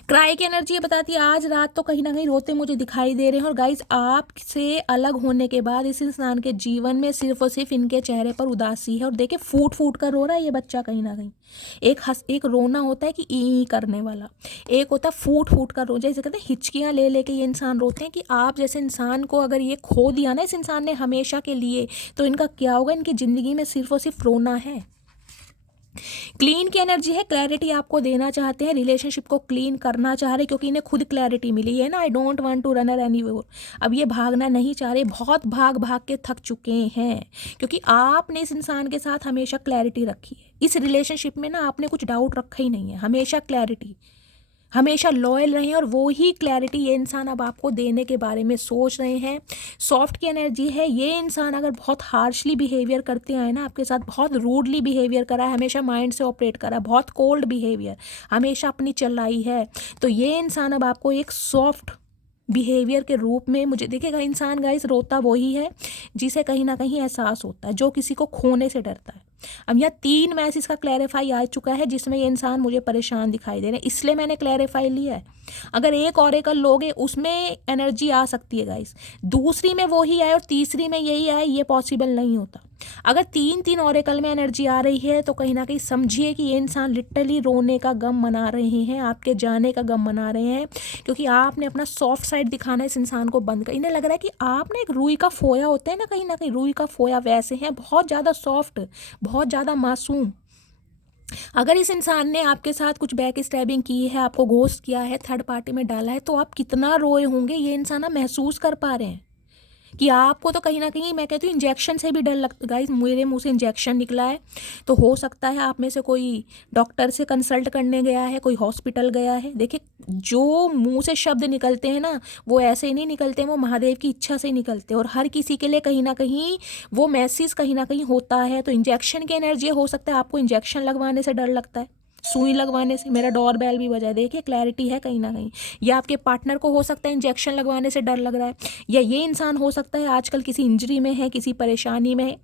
क्राई की एनर्जी ये बताती है आज रात तो कहीं ना कहीं रोते मुझे दिखाई दे रहे हैं। और गाइस आपसे अलग होने के बाद इस इंसान के जीवन में सिर्फ और सिर्फ इनके चेहरे पर उदासी है। और देखिए फूट फूट कर रो रहा है ये बच्चा कहीं ना कहीं। एक रोना होता है कि ई करने वाला, एक होता है फूट फूट कर रो, जैसे कहते हैं हिचकियाँ ले लेके ये इंसान रोते हैं कि आप जैसे इंसान को अगर ये खो दिया ना इस इंसान ने हमेशा के लिए, तो इनका क्या होगा, इनकी ज़िंदगी में सिर्फ और सिर्फ रोना है। क्लीन की एनर्जी है, क्लैरिटी आपको देना चाहते हैं, रिलेशनशिप को क्लीन करना चाह रहे, क्योंकि इन्हें खुद क्लैरिटी मिली है ना, I don't want to run any more. अब ये भागना नहीं चाह रहे, बहुत भाग भाग के थक चुके हैं, क्योंकि आपने इस इंसान के साथ हमेशा क्लैरिटी रखी है। इस रिलेशनशिप में ना आपने कुछ डाउट रखा ही नहीं है, हमेशा क्लैरिटी, हमेशा लॉयल रहें। और वो ही क्लैरिटी ये इंसान अब आपको देने के बारे में सोच रहे हैं। सॉफ्ट की एनर्जी है, ये इंसान अगर बहुत हार्शली बिहेवियर करते आए ना आपके साथ, बहुत रूडली बिहेवियर करा है, हमेशा माइंड से ऑपरेट करा, बहुत कोल्ड बिहेवियर हमेशा अपनी चलाई है, तो ये इंसान अब आपको एक सॉफ्ट बिहेवियर के रूप में, मुझे देखिएगा इंसान गाइस रोता वही है जिसे कहीं ना कहीं एहसास होता है, जो किसी को खोने से डरता है। अब यहाँ 3 मैसेज का क्लैरिफाई आ चुका है जिसमें ये इंसान मुझे परेशान दिखाई दे रहे हैं, इसलिए मैंने क्लैरिफाई लिया है। अगर एक ऑरेकल लोगे उसमें एनर्जी आ सकती है गाइस, दूसरी में वो ही आए और तीसरी में यही आए, ये पॉसिबल नहीं होता। अगर 3 ऑरेकल में एनर्जी आ रही है तो कहीं ना कहीं समझिए कि ये इंसान लिटरली रोने का गम मना रहे हैं, आपके जाने का गम मना रहे हैं, क्योंकि आपने अपना सॉफ्ट साइड दिखाना इस इंसान को बंद कर। इन्हें लग रहा है कि आप ना एक रुई का फोया होता है ना कहीं रुई का फोया, वैसे हैं, बहुत ज़्यादा सॉफ्ट, बहुत ज़्यादा मासूम। अगर इस इंसान ने आपके साथ कुछ बैक स्टैबिंग की है, आपको घोस्ट किया है, थर्ड पार्टी में डाला है, तो आप कितना रोए होंगे ये इंसान ना महसूस कर पा रहे हैं कि आपको तो कहीं ना कहीं, मैं कहती हूँ इंजेक्शन से भी डर लगता। गाइस मेरे मुंह से इंजेक्शन निकला है, तो हो सकता है आप में से कोई डॉक्टर से कंसल्ट करने गया है, कोई हॉस्पिटल गया है। देखिए जो मुंह से शब्द निकलते हैं ना वो ऐसे ही नहीं निकलते, वो महादेव की इच्छा से ही निकलते हैं, और हर किसी के लिए कहीं ना कहीं वो मैसेज कहीं ना कहीं होता है। तो इंजेक्शन की एनर्जी हो सकता है आपको इंजेक्शन लगवाने से डर लगता है, सुई लगवाने से। मेरा डोर बेल भी बजा है, देखिए क्लैरिटी है कहीं ना कहीं। या आपके पार्टनर को हो सकता है इंजेक्शन लगवाने से डर लग रहा है, या ये इंसान हो सकता है आजकल किसी इंजरी में है, किसी परेशानी में है,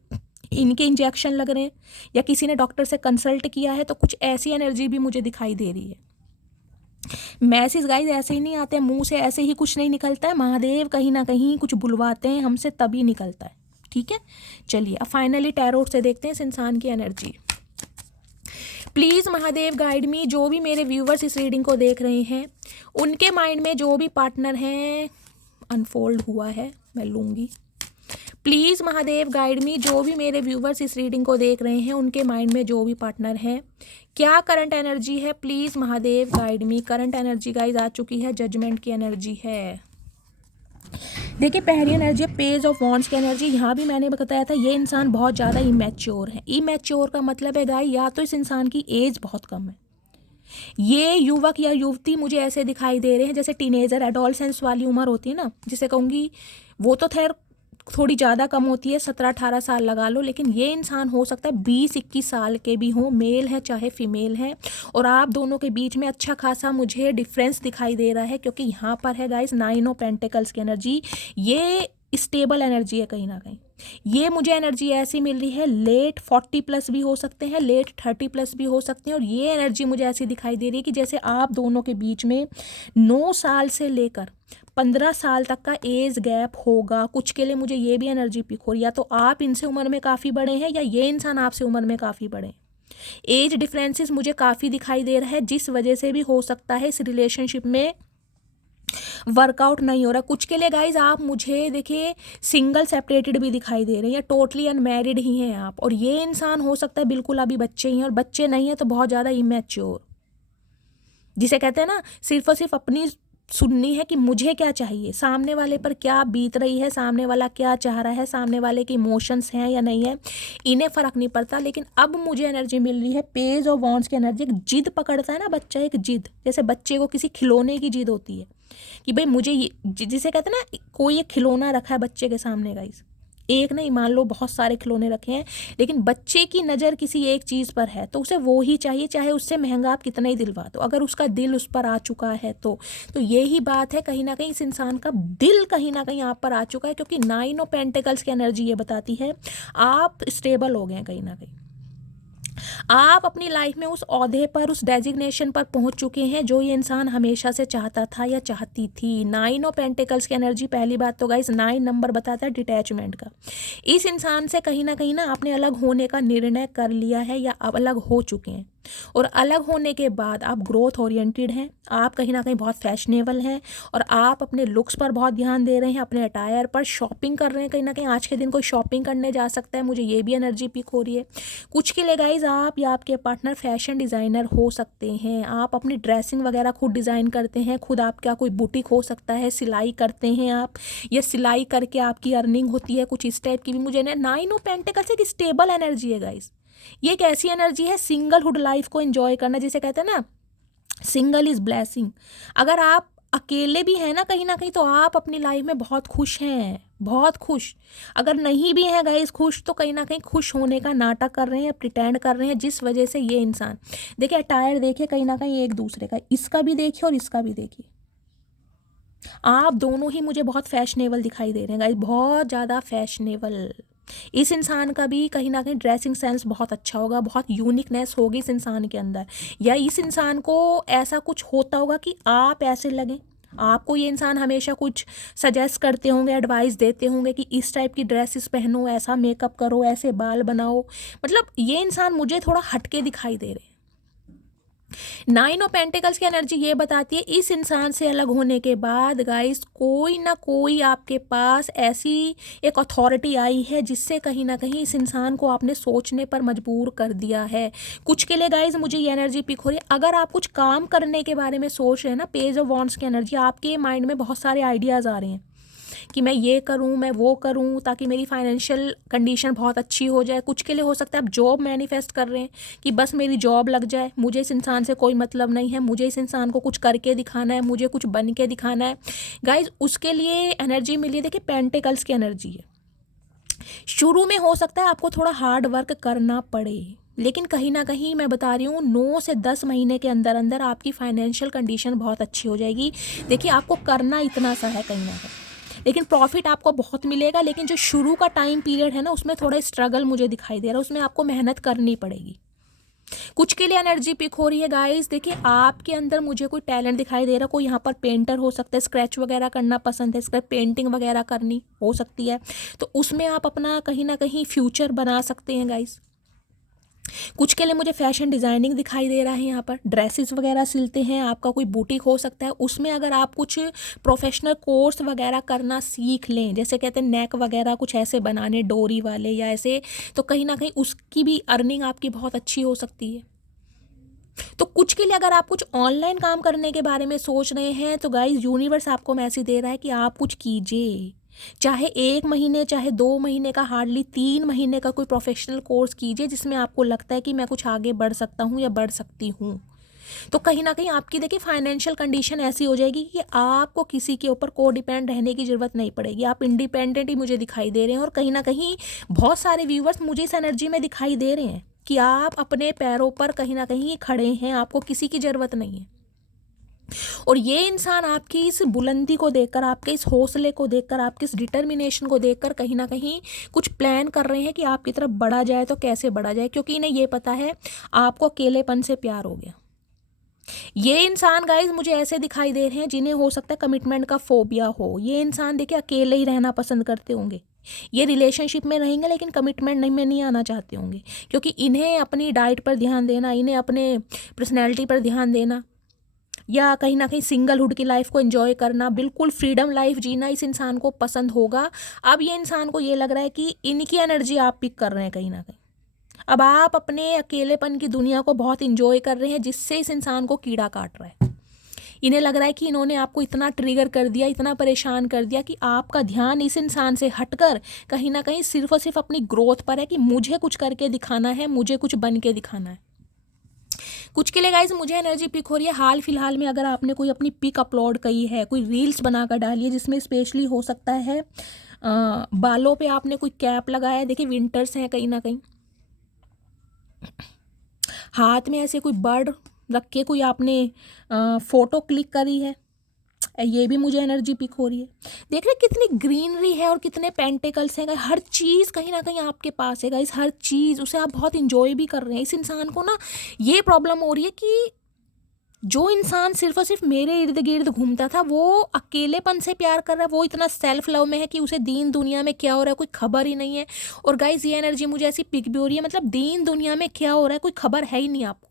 इनके इंजेक्शन लग रहे हैं, या किसी ने डॉक्टर से कंसल्ट किया है, तो कुछ ऐसी एनर्जी भी मुझे दिखाई दे रही है। मैसेज गाइज ऐसे ही नहीं आते हैं, मुंह से ऐसे ही कुछ नहीं निकलता है, महादेव कहीं ना कहीं कुछ बुलवाते हैं हमसे तभी निकलता है। ठीक है, चलिए अब फाइनली टैरोट से देखते हैं इस इंसान की एनर्जी। प्लीज़ महादेव गाइड मी, जो भी मेरे व्यूवर्स इस रीडिंग को देख रहे हैं उनके माइंड में जो भी पार्टनर हैं, अनफोल्ड हुआ है मैं लूँगी। प्लीज़ महादेव गाइड मी, जो भी मेरे व्यूवर्स इस रीडिंग को देख रहे हैं उनके माइंड में जो भी पार्टनर हैं, क्या करंट एनर्जी है, please Mahadev guide me. Current energy guys आ चुकी है, जजमेंट की एनर्जी है। देखिए पहली एनर्जी है पेज ऑफ वॉन्ड्स की एनर्जी। यहाँ भी मैंने बताया था ये इंसान बहुत ज़्यादा इमैच्योर है। इमैच्योर का मतलब है गाइस, या तो इस इंसान की एज बहुत कम है, ये युवक या युवती मुझे ऐसे दिखाई दे रहे हैं जैसे टीनेजर एडोलसेंस वाली उम्र होती है ना, जिसे कहूँगी वो तो खैर थोड़ी ज़्यादा कम होती है, 17-18 साल लगा लो, लेकिन ये इंसान हो सकता है 20-21 साल के भी हों, मेल है चाहे फीमेल है। और आप दोनों के बीच में अच्छा खासा मुझे डिफरेंस दिखाई दे रहा है, क्योंकि यहाँ पर है गाइस 9 ऑफ पेंटिकल्स की एनर्जी। ये स्टेबल एनर्जी है कहीं ना कहीं। ये मुझे एनर्जी ऐसी मिल रही है, लेट 40 प्लस भी हो सकते हैं, लेट 30 प्लस भी हो सकते हैं। और ये एनर्जी मुझे ऐसी दिखाई दे रही है कि जैसे आप दोनों के बीच में 9 साल से लेकर 15 साल तक का एज गैप होगा। कुछ के लिए मुझे ये भी एनर्जी पिक हो रही है, या तो आप इनसे उम्र में काफ़ी बड़े हैं या ये इंसान आपसे उम्र में काफ़ी बड़े हैं। एज डिफरेंसेस मुझे काफ़ी दिखाई दे रहा है, जिस वजह से भी हो सकता है इस रिलेशनशिप में वर्कआउट नहीं हो रहा। कुछ के लिए गाइज आप मुझे देखिए सिंगल सेपरेटेड भी दिखाई दे रहे हैं, या टोटली अनमैरिड ही हैं आप। और ये इंसान हो सकता है बिल्कुल अभी बच्चे ही हैं, और बच्चे नहीं हैं तो बहुत ज़्यादा इमैच्योर, जिसे कहते हैं ना सिर्फ और सिर्फ अपनी सुननी है कि मुझे क्या चाहिए, सामने वाले पर क्या बीत रही है, सामने वाला क्या चाह रहा है, सामने वाले के इमोशंस हैं या नहीं है, इन्हें फ़र्क नहीं पड़ता। लेकिन अब मुझे एनर्जी मिल रही है पेज और वॉन्ड्स की एनर्जी। एक जिद पकड़ता है ना बच्चा, एक जिद, जैसे बच्चे को किसी खिलौने की जिद होती है कि भाई मुझे ये, जिसे कहते हैं ना, कोई एक खिलौना रखा है बच्चे के सामने गाइस, एक नहीं, मान लो बहुत सारे खिलौने रखे हैं, लेकिन बच्चे की नज़र किसी एक चीज़ पर है तो उसे वो ही चाहिए, चाहे उससे महंगा आप कितना ही दिलवा दो। अगर उसका दिल उस पर आ चुका है तो यही बात है, कहीं ना कहीं इस इंसान का दिल कहीं ना कहीं आप पर आ चुका है, क्योंकि 9 ऑफ पेंटिकल्स की एनर्जी ये बताती है आप स्टेबल हो गए हैं, कहीं ना कहीं आप अपनी लाइफ में उस ओहदे पर, उस डेजिग्नेशन पर पहुंच चुके हैं जो ये इंसान हमेशा से चाहता था या चाहती थी। 9 ऑफ पेंटिकल्स की एनर्जी, पहली बात तो गाइस 9 नंबर बताता है डिटैचमेंट का। इस इंसान से कहीं ना आपने अलग होने का निर्णय कर लिया है या आप अलग हो चुके हैं, और अलग होने के बाद आप ग्रोथ ओरिएंटेड हैं, आप कहीं ना कहीं बहुत फैशनेबल हैं, और आप अपने लुक्स पर बहुत ध्यान दे रहे हैं, अपने अटायर पर, शॉपिंग कर रहे हैं। कहीं ना कहीं आज के दिन कोई शॉपिंग करने जा सकता है, मुझे ये भी एनर्जी पिक हो रही है। कुछ के लिए गाइज आप या आपके पार्टनर फैशन डिज़ाइनर हो सकते हैं, आप अपनी ड्रेसिंग वगैरह खुद डिज़ाइन करते हैं, खुद आपका कोई बुटीक हो सकता है, सिलाई करते हैं आप, या सिलाई करके आपकी अर्निंग होती है, कुछ इस टाइप की भी मुझे ना 9 ऑफ पेंटिकल्स एक स्टेबल एनर्जी है गाइज। ये एक ऐसी एनर्जी है सिंगलहुड लाइफ को एंजॉय करना, जिसे कहते हैं ना सिंगल इज ब्लेसिंग। अगर आप अकेले भी हैं ना कहीं तो आप अपनी लाइफ में बहुत खुश हैं, बहुत खुश। अगर नहीं भी हैं गाइस खुश, तो कहीं ना कहीं खुश होने का नाटक कर रहे हैं, प्रिटेंड कर रहे हैं, जिस वजह से ये इंसान, देखिए अटायर देखिए कहीं ना कहीं एक दूसरे का, इसका भी देखिए और इसका भी देखिए, आप दोनों ही मुझे बहुत फैशनेबल दिखाई दे रहे हैं गाइस, बहुत ज़्यादा फैशनेबल। इस इंसान का भी कहीं ना कहीं ड्रेसिंग सेंस बहुत अच्छा होगा, बहुत यूनिकनेस होगी इस इंसान के अंदर, या इस इंसान को ऐसा कुछ होता होगा कि आप ऐसे लगें, आपको ये इंसान हमेशा कुछ सजेस्ट करते होंगे, एडवाइस देते होंगे कि इस टाइप की ड्रेसेस पहनो, ऐसा मेकअप करो, ऐसे बाल बनाओ। मतलब ये इंसान मुझे थोड़ा हटके दिखाई दे रहे हैं। 9 ऑफ पेंटिकल्स की एनर्जी ये बताती है इस इंसान से अलग होने के बाद गाइस कोई ना कोई आपके पास ऐसी एक अथॉरिटी आई है जिससे कहीं ना कहीं इस इंसान को आपने सोचने पर मजबूर कर दिया है। कुछ के लिए गाइस मुझे ये एनर्जी पिक हो रही है, अगर आप कुछ काम करने के बारे में सोच रहे हैं ना, पेज ऑफ वॉन्ड्स की एनर्जी, आपके माइंड में बहुत सारे आइडियाज़ आ रहे हैं कि मैं ये करूं, मैं वो करूं, ताकि मेरी फाइनेंशियल कंडीशन बहुत अच्छी हो जाए। कुछ के लिए हो सकता है आप जॉब मैनिफेस्ट कर रहे हैं कि बस मेरी जॉब लग जाए, मुझे इस इंसान से कोई मतलब नहीं है, मुझे इस इंसान को कुछ करके दिखाना है, मुझे कुछ बन के दिखाना है। गाइज उसके लिए एनर्जी मिली है, देखिए पेंटिकल्स की एनर्जी है। शुरू में हो सकता है आपको थोड़ा हार्ड वर्क करना पड़े, लेकिन कहीं ना कहीं मैं बता रही हूँ 9 से 10 महीने के अंदर अंदर आपकी फाइनेंशियल कंडीशन बहुत अच्छी हो जाएगी। देखिए आपको करना इतना सा है कहीं ना कहीं, लेकिन प्रॉफिट आपको बहुत मिलेगा। लेकिन जो शुरू का टाइम पीरियड है ना, उसमें थोड़ा स्ट्रगल मुझे दिखाई दे रहा है, उसमें आपको मेहनत करनी पड़ेगी। कुछ के लिए एनर्जी पिक हो रही है गाइस, देखिए आपके अंदर मुझे कोई टैलेंट दिखाई दे रहा है, कोई यहाँ पर पेंटर हो सकता है, स्क्रैच वगैरह करना पसंद है, स्क्रैच पेंटिंग वगैरह करनी हो सकती है, तो उसमें आप अपना कहीं ना कहीं फ्यूचर बना सकते हैं गाइस। कुछ के लिए मुझे फैशन डिज़ाइनिंग दिखाई दे रहा है, यहाँ पर ड्रेसेस वगैरह सिलते हैं, आपका कोई बुटीक हो सकता है, उसमें अगर आप कुछ प्रोफेशनल कोर्स वगैरह करना सीख लें, जैसे कहते हैं नेक वगैरह कुछ ऐसे बनाने डोरी वाले या ऐसे, तो कहीं ना कहीं उसकी भी अर्निंग आपकी बहुत अच्छी हो सकती है। तो कुछ के लिए अगर आप कुछ ऑनलाइन काम करने के बारे में सोच रहे हैं, तो गाइस यूनिवर्स आपको मैसेज दे रहा है कि आप कुछ कीजिए, चाहे 1 महीने, चाहे 2 महीने का, हार्डली 3 महीने का कोई प्रोफेशनल कोर्स कीजिए जिसमें आपको लगता है कि मैं कुछ आगे बढ़ सकता हूँ या बढ़ सकती हूँ। तो कहीं ना कहीं आपकी देखिए फाइनेंशियल कंडीशन ऐसी हो जाएगी कि आपको किसी के ऊपर को डिपेंड रहने की ज़रूरत नहीं पड़ेगी, आप इंडिपेंडेंट ही मुझे दिखाई दे रहे हैं। और कहीं ना कहीं बहुत सारे व्यूवर्स मुझे इस एनर्जी में दिखाई दे रहे हैं कि आप अपने पैरों पर कहीं ना कहीं खड़े हैं, आपको किसी की ज़रूरत नहीं है। और ये इंसान आपकी इस बुलंदी को देखकर, आपके इस हौसले को देखकर, आपके इस डिटर्मिनेशन को देखकर कहीं ना कहीं कुछ प्लान कर रहे हैं कि आपकी तरफ बढ़ा जाए तो कैसे बढ़ा जाए, क्योंकि इन्हें ये पता है आपको अकेलेपन से प्यार हो गया। ये इंसान गाइज मुझे ऐसे दिखाई दे रहे हैं जिन्हें हो सकता है कमिटमेंट का फोबिया हो। ये इंसान देखिए अकेले ही रहना पसंद करते होंगे, ये रिलेशनशिप में रहेंगे लेकिन कमिटमेंट में नहीं आना चाहते होंगे, क्योंकि इन्हें अपनी डाइट पर ध्यान देना, इन्हें अपने पर्सनैलिटी पर ध्यान देना, या कहीं ना कहीं सिंगलहुड की लाइफ को एंजॉय करना, बिल्कुल फ्रीडम लाइफ जीना इस इंसान को पसंद होगा। अब ये इंसान को ये लग रहा है कि इनकी एनर्जी आप पिक कर रहे हैं कहीं ना कहीं, अब आप अपने अकेलेपन की दुनिया को बहुत इंजॉय कर रहे हैं, जिससे इस इंसान को कीड़ा काट रहा है। इन्हें लग रहा है कि इन्होंने आपको इतना ट्रिगर कर दिया, इतना परेशान कर दिया कि आपका ध्यान इस इंसान से हटकर कहीं ना कहीं सिर्फ और सिर्फ अपनी ग्रोथ पर है कि मुझे कुछ करके दिखाना है, मुझे कुछ बन के दिखाना है। कुछ के लिए गाइज मुझे एनर्जी पिक हो रही है हाल फिलहाल में, अगर आपने कोई अपनी पिक अपलोड की है, कोई रील्स बनाकर डाली है जिसमें स्पेशली हो सकता है बालों पे आपने कोई कैप लगाया है, देखिए विंटर्स हैं कहीं ना कहीं, हाथ में ऐसे कोई बर्ड रख के कोई आपने फोटो क्लिक करी है, ये भी मुझे एनर्जी पिक हो रही है। देख रहे कितनी ग्रीनरी है और कितने पेंटिकल्स हैं, हर चीज़ कहीं ना कहीं आपके पास है गाइस, हर चीज़ उसे आप बहुत इंजॉय भी कर रहे हैं। इस इंसान को ना ये प्रॉब्लम हो रही है कि जो इंसान सिर्फ और सिर्फ मेरे इर्द गिर्द घूमता था वो अकेलेपन से प्यार कर रहा है, वो इतना सेल्फ लव में है कि उसे दीन दुनिया में क्या हो रहा है कोई खबर ही नहीं है। और गाइस ये एनर्जी मुझे ऐसी पिक भी हो रही है, मतलब दीन दुनिया में क्या हो रहा है कोई खबर है ही नहीं आपको,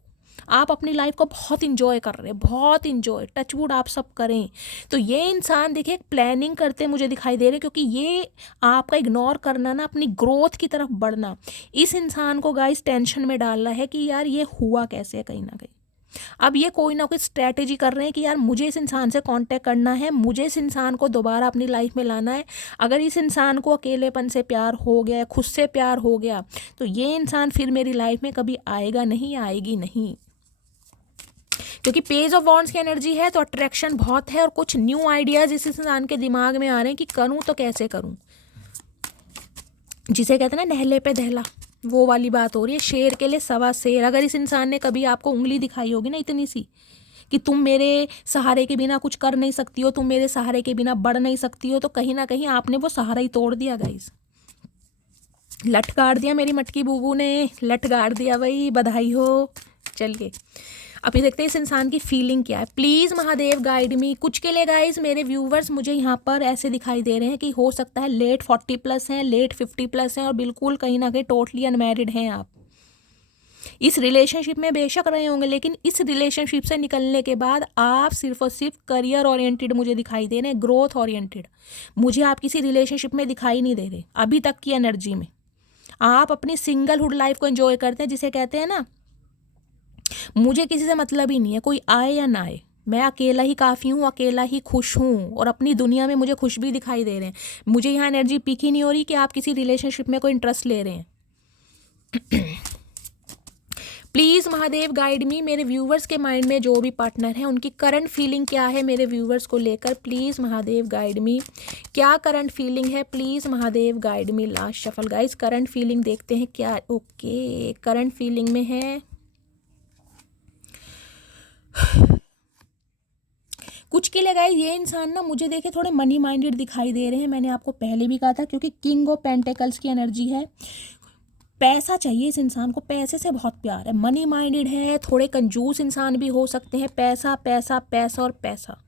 आप अपनी लाइफ को बहुत इंजॉय कर रहे हैं, बहुत इंजॉय, टचवुड आप सब करें। तो ये इंसान देखिए प्लानिंग करते मुझे दिखाई दे रहे, क्योंकि ये आपका इग्नोर करना ना, अपनी ग्रोथ की तरफ बढ़ना, इस इंसान को गाइस टेंशन में डालना है कि यार ये हुआ कैसे है कहीं ना कहीं। अब ये कोई ना कोई स्ट्रैटेजी कर रहे हैं कि यार मुझे इस इंसान से कांटेक्ट करना है, मुझे इस इंसान को दोबारा अपनी लाइफ में लाना है। अगर इस इंसान को अकेलेपन से प्यार हो गया, खुद से प्यार हो गया, तो ये इंसान फिर मेरी लाइफ में कभी आएगा नहीं, आएगी नहीं। क्योंकि पेज ऑफ वॉन्ड्स की एनर्जी है तो अट्रैक्शन बहुत है और कुछ न्यू आइडियाज इस इंसान के दिमाग में आ रहे हैं कि करूं तो कैसे करूं, जिसे कहते हैं ना नहले पे दहला, वो वाली बात हो रही है। शेर के लिए सवा शेर। अगर इस इंसान ने कभी आपको उंगली दिखाई होगी ना इतनी सी कि तुम मेरे सहारे के बिना कुछ कर नहीं सकती हो, तुम मेरे सहारे के बिना बढ़ नहीं सकती हो, तो कहीं ना कहीं आपने वो सहारा ही तोड़ दिया गाइस, लट गाड़ दिया, मेरी मटकी बूबू ने लट गाड़ दिया भाई, बधाई हो। चलिए अभी देखते हैं इस इंसान की फीलिंग क्या है। प्लीज़ महादेव गाइड मी। कुछ के लिए गाइस मेरे व्यूवर्स मुझे यहाँ पर ऐसे दिखाई दे रहे हैं कि हो सकता है लेट 40 प्लस हैं, लेट 50 प्लस हैं और बिल्कुल कहीं ना कहीं टोटली अनमैरिड हैं आप। इस रिलेशनशिप में बेशक रहे होंगे, लेकिन इस रिलेशनशिप से निकलने के बाद आप सिर्फ और सिर्फ करियर ओरिएंटेड मुझे दिखाई दे रहे हैं, ग्रोथ ओरिएंटेड। मुझे आप किसी रिलेशनशिप में दिखाई नहीं दे रहे अभी तक की एनर्जी में। आप अपनी सिंगलहुड लाइफ को एंजॉय करते हैं, जिसे कहते हैं ना मुझे किसी से मतलब ही नहीं है, कोई आए या ना आए, मैं अकेला ही काफ़ी हूँ, अकेला ही खुश हूँ और अपनी दुनिया में मुझे खुश भी दिखाई दे रहे हैं। मुझे यहाँ एनर्जी पिक ही नहीं हो रही कि आप किसी रिलेशनशिप में कोई इंटरेस्ट ले रहे हैं। प्लीज़ महादेव गाइड मी। मेरे व्यूवर्स के माइंड में जो भी पार्टनर हैं उनकी करंट फीलिंग क्या है मेरे व्यूवर्स को लेकर, प्लीज़ महादेव गाइड मी। क्या करंट फीलिंग है, please Mahadev guide me. Last shuffle guys, current feeling देखते हैं क्या। ओके, करंट फीलिंग में है कुछ के लिए गाइस ये इंसान ना मुझे देखे थोड़े मनी माइंडेड दिखाई दे रहे हैं। मैंने आपको पहले भी कहा था, क्योंकि किंग ऑफ पेंटिकल्स की एनर्जी है। पैसा चाहिए इस इंसान को, पैसे से बहुत प्यार है, मनी माइंडेड है, थोड़े कंजूस इंसान भी हो सकते हैं। पैसा पैसा पैसा और पैसा।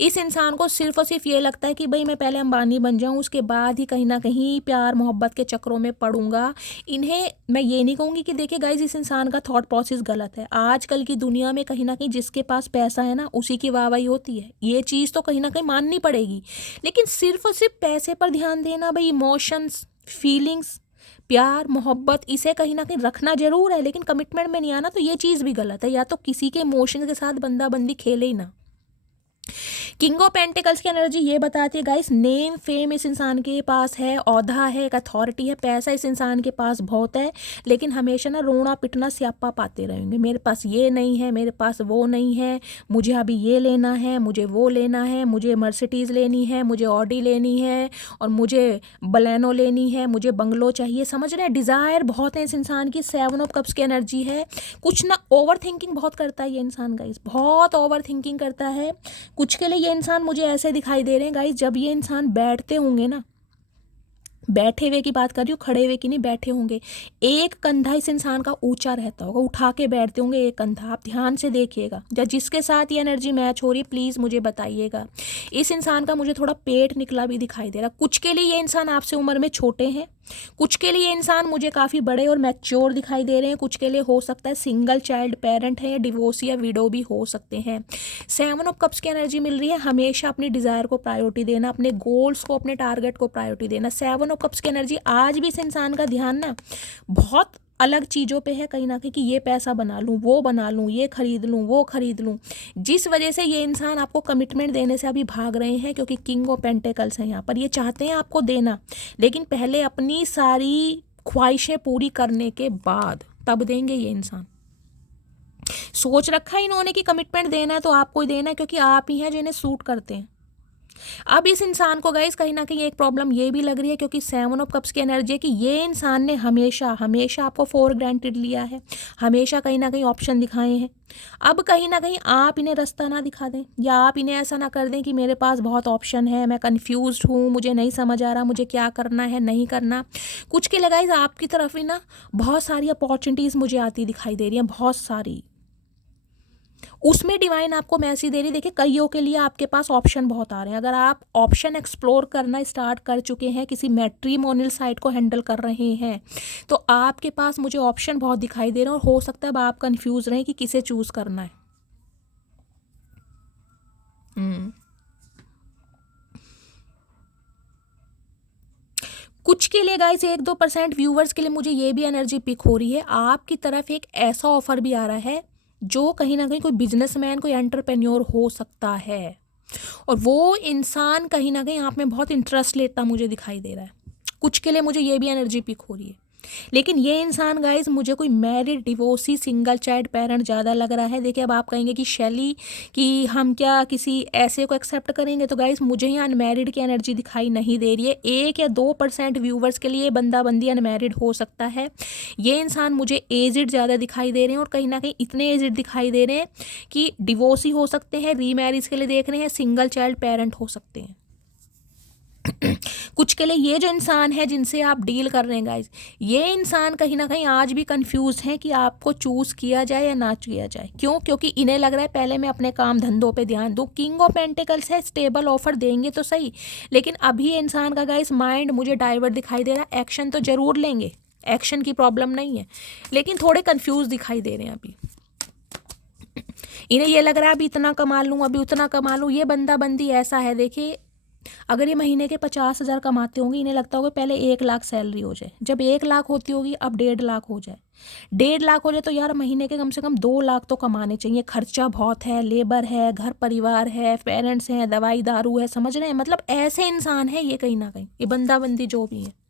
इस इंसान को सिर्फ और सिर्फ ये लगता है कि भाई मैं पहले अंबानी बन जाऊं, उसके बाद ही कहीं ना कहीं प्यार मोहब्बत के चक्रों में पड़ूंगा। इन्हें मैं ये नहीं कहूँगी कि देखिए गाइज इस इंसान का थॉट प्रोसेस गलत है। आजकल की दुनिया में कहीं ना कहीं जिसके पास पैसा है ना उसी की वाहवाही होती है, ये चीज़ तो कहीं ना कहीं माननी पड़ेगी। लेकिन सिर्फ और सिर्फ पैसे पर ध्यान देना, भाई इमोशंस, फीलिंग्स, प्यार मोहब्बत, इसे कहीं ना कहीं रखना जरूर है, लेकिन कमिटमेंट में नहीं आना, तो ये चीज़ भी गलत है। या तो किसी के इमोशंस के साथ बंदा बंदी खेले ही ना। किंग ऑफ पेंटिकल्स की एनर्जी ये बताती है गाइस, नेम फेम इस इंसान के पास है, औधा है, एक अथॉरिटी है, पैसा इस इंसान के पास बहुत है, लेकिन हमेशा ना रोना पिटना स्यापा पाते रहेंगे। मेरे पास ये नहीं है, मेरे पास वो नहीं है, मुझे अभी ये लेना है, मुझे वो लेना है, मुझे मर्सिडीज़ लेनी है, मुझे ऑडी लेनी है और मुझे बलेनो लेनी है, मुझे बंगलो चाहिए। समझ रहे हैं, डिज़ायर बहुत है इस इंसान की। 7 ऑफ कप्स की एनर्जी है। कुछ ना ओवर थिंकिंग बहुत करता है ये इंसान गाइस, बहुत ओवर थिंकिंग करता है। कुछ के लिए ये इंसान मुझे ऐसे दिखाई दे रहे हैं गाइस, जब ये इंसान बैठते होंगे ना, बैठे हुए की बात कर रही हूँ, खड़े हुए की नहीं, बैठे होंगे, एक कंधा इस इंसान का ऊंचा रहता होगा, उठा के बैठते होंगे एक कंधा। आप ध्यान से देखिएगा, जब जिसके साथ ये एनर्जी मैच हो रही है प्लीज़ मुझे बताइएगा। इस इंसान का मुझे थोड़ा पेट निकला भी दिखाई दे रहा। कुछ के लिए ये इंसान आपसे उम्र में छोटे हैं, कुछ के लिए इंसान मुझे काफ़ी बड़े और मैच्योर दिखाई दे रहे हैं, कुछ के लिए हो सकता है सिंगल चाइल्ड पेरेंट है या डिवोर्स या विडो भी हो सकते हैं। 7 ऑफ कप्स की एनर्जी मिल रही है। हमेशा अपनी डिज़ायर को प्रायोरिटी देना, अपने गोल्स को, अपने टारगेट को प्रायोरिटी देना। 7 ऑफ कप्स की एनर्जी, आज भी इस इंसान का ध्यान ना बहुत अलग चीज़ों पे है कहीं ना कहीं कि ये पैसा बना लूँ, वो बना लूँ, ये खरीद लूँ, वो खरीद लूँ, जिस वजह से ये इंसान आपको कमिटमेंट देने से अभी भाग रहे हैं, क्योंकि किंग ऑफ पेंटिकल्स है यहाँ पर। ये चाहते हैं आपको देना, लेकिन पहले अपनी सारी ख्वाहिशें पूरी करने के बाद तब देंगे ये इंसान। सोच रखा है इन्होंने कि कमिटमेंट देना है तो आपको ही देना है, क्योंकि आप ही हैं जिन्हें सूट करते हैं। अब इस इंसान को गाइस कहीं ना कहीं एक प्रॉब्लम ये भी लग रही है, क्योंकि 7 ऑफ कप्स की एनर्जी है कि ये इंसान ने हमेशा हमेशा आपको फॉर ग्रांटेड लिया है, हमेशा कहीं ना कहीं ऑप्शन दिखाए हैं। अब कहीं ना कहीं आप इन्हें रास्ता ना दिखा दें, या आप इन्हें ऐसा ना कर दें कि मेरे पास बहुत ऑप्शन है, मैं कन्फ्यूज्ड हूँ, मुझे नहीं समझ आ रहा मुझे क्या करना है नहीं करना। कुछ के लिए गाइस आपकी तरफ ही ना बहुत सारी अपॉर्चुनिटीज़ मुझे आती दिखाई दे रही हैं, बहुत सारी। उसमें डिवाइन आपको मैसेज दे रही है। देखिए कईयों के लिए आपके पास ऑप्शन बहुत आ रहे हैं। अगर आप ऑप्शन एक्सप्लोर करना स्टार्ट कर चुके हैं, किसी मैट्रिमोनियल साइट को हैंडल कर रहे हैं, तो आपके पास मुझे ऑप्शन बहुत दिखाई दे रहे हैं, और हो सकता है अब आप कंफ्यूज रहें कि किसे चूज करना है। कुछ के लिए गाइस 1-2% व्यूवर्स के लिए मुझे ये भी एनर्जी पिक हो रही है, आपकी तरफ एक ऐसा ऑफर भी आ रहा है जो कहीं ना कहीं कोई बिजनेसमैन, कोई एंटरप्रेन्योर हो सकता है, और वो इंसान कहीं ना कहीं आप में बहुत इंटरेस्ट लेता मुझे दिखाई दे रहा है। कुछ के लिए मुझे ये भी एनर्जी पिक हो रही है। लेकिन ये इंसान गाइज मुझे कोई married, divorcee, single child parent ज़्यादा लग रहा है। देखिए अब आप कहेंगे कि शैली कि हम क्या किसी ऐसे को एक्सेप्ट करेंगे, तो गाइज मुझे यहाँ अनमैरिड की एनर्जी दिखाई नहीं दे रही है। 1 या 2% व्यूवर्स के लिए बंदा बंदी अनमैरिड हो सकता है। ये इंसान मुझे एजिड ज़्यादा दिखाई दे रहे हैं, और कहीं ना कहीं इतने एजिड दिखाई दे रहे हैं कि डिवोर्सी हो सकते हैं, रीमैरिज के लिए देख रहे हैं, सिंगल चाइल्ड पेरेंट हो सकते हैं। कुछ के लिए ये जो इंसान है जिनसे आप डील कर रहे हैं गाइज, ये इंसान कहीं ना कहीं आज भी कंफ्यूज हैं कि आपको चूज़ किया जाए या ना किया जाए। क्यों? क्योंकि इन्हें लग रहा है पहले मैं अपने काम धंधों पे ध्यान दूँ। किंग ऑफ पेंटिकल्स है, स्टेबल ऑफर देंगे तो सही, लेकिन अभी इंसान का गाइज माइंड मुझे डाइवर्ट दिखाई दे रहा है। एक्शन तो जरूर लेंगे, एक्शन की प्रॉब्लम नहीं है, लेकिन थोड़े कन्फ्यूज दिखाई दे रहे हैं अभी। इन्हें ये लग रहा है अभी इतना कमा लूँ, अभी उतना कमा लूँ। ये बंदा बंदी ऐसा है, देखिए अगर ये महीने के 50,000 कमाते होंगे, इन्हें लगता होगा पहले 1 लाख सैलरी हो जाए, जब 1 लाख होती होगी अब 1.5 लाख हो जाए, 1.5 लाख हो जाए तो यार महीने के कम से कम 2 लाख तो कमाने चाहिए। खर्चा बहुत है, लेबर है, घर परिवार है, पेरेंट्स हैं, दवाई दारू है, समझ रहे हैं? मतलब ऐसे इंसान है ये कहीं ना कहीं, ये बंदा बंदी जो भी है।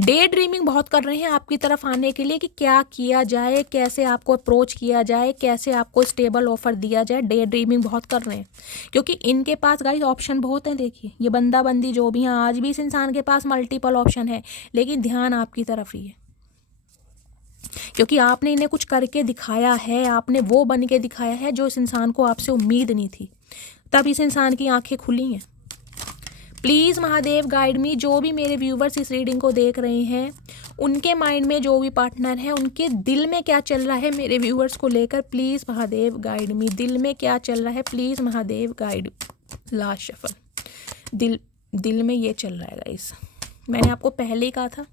डे ड्रीमिंग बहुत कर रहे हैं आपकी तरफ आने के लिए कि क्या किया जाए, कैसे आपको अप्रोच किया जाए, कैसे आपको स्टेबल ऑफर दिया जाए। डे ड्रीमिंग बहुत कर रहे हैं, क्योंकि इनके पास गाइस ऑप्शन बहुत हैं। देखिए ये बंदा बंदी जो भी हैं, आज भी इस इंसान के पास मल्टीपल ऑप्शन है, लेकिन ध्यान आपकी तरफ ही है, क्योंकि आपने इन्हें कुछ करके दिखाया है, आपने वो बन के दिखाया है जो इस इंसान को आपसे उम्मीद नहीं थी, तब इस इंसान की आंखें खुली हैं। प्लीज़ महादेव गाइड मी। जो भी मेरे व्यूवर्स इस रीडिंग को देख रहे हैं, उनके माइंड में जो भी पार्टनर है, उनके दिल में क्या चल रहा है मेरे व्यूवर्स को लेकर, प्लीज़ महादेव गाइड मी। दिल में क्या चल रहा है, please Mahadev guide. Last shuffle, दिल में ये चल रहा है गाइस, मैंने आपको पहले ही कहा था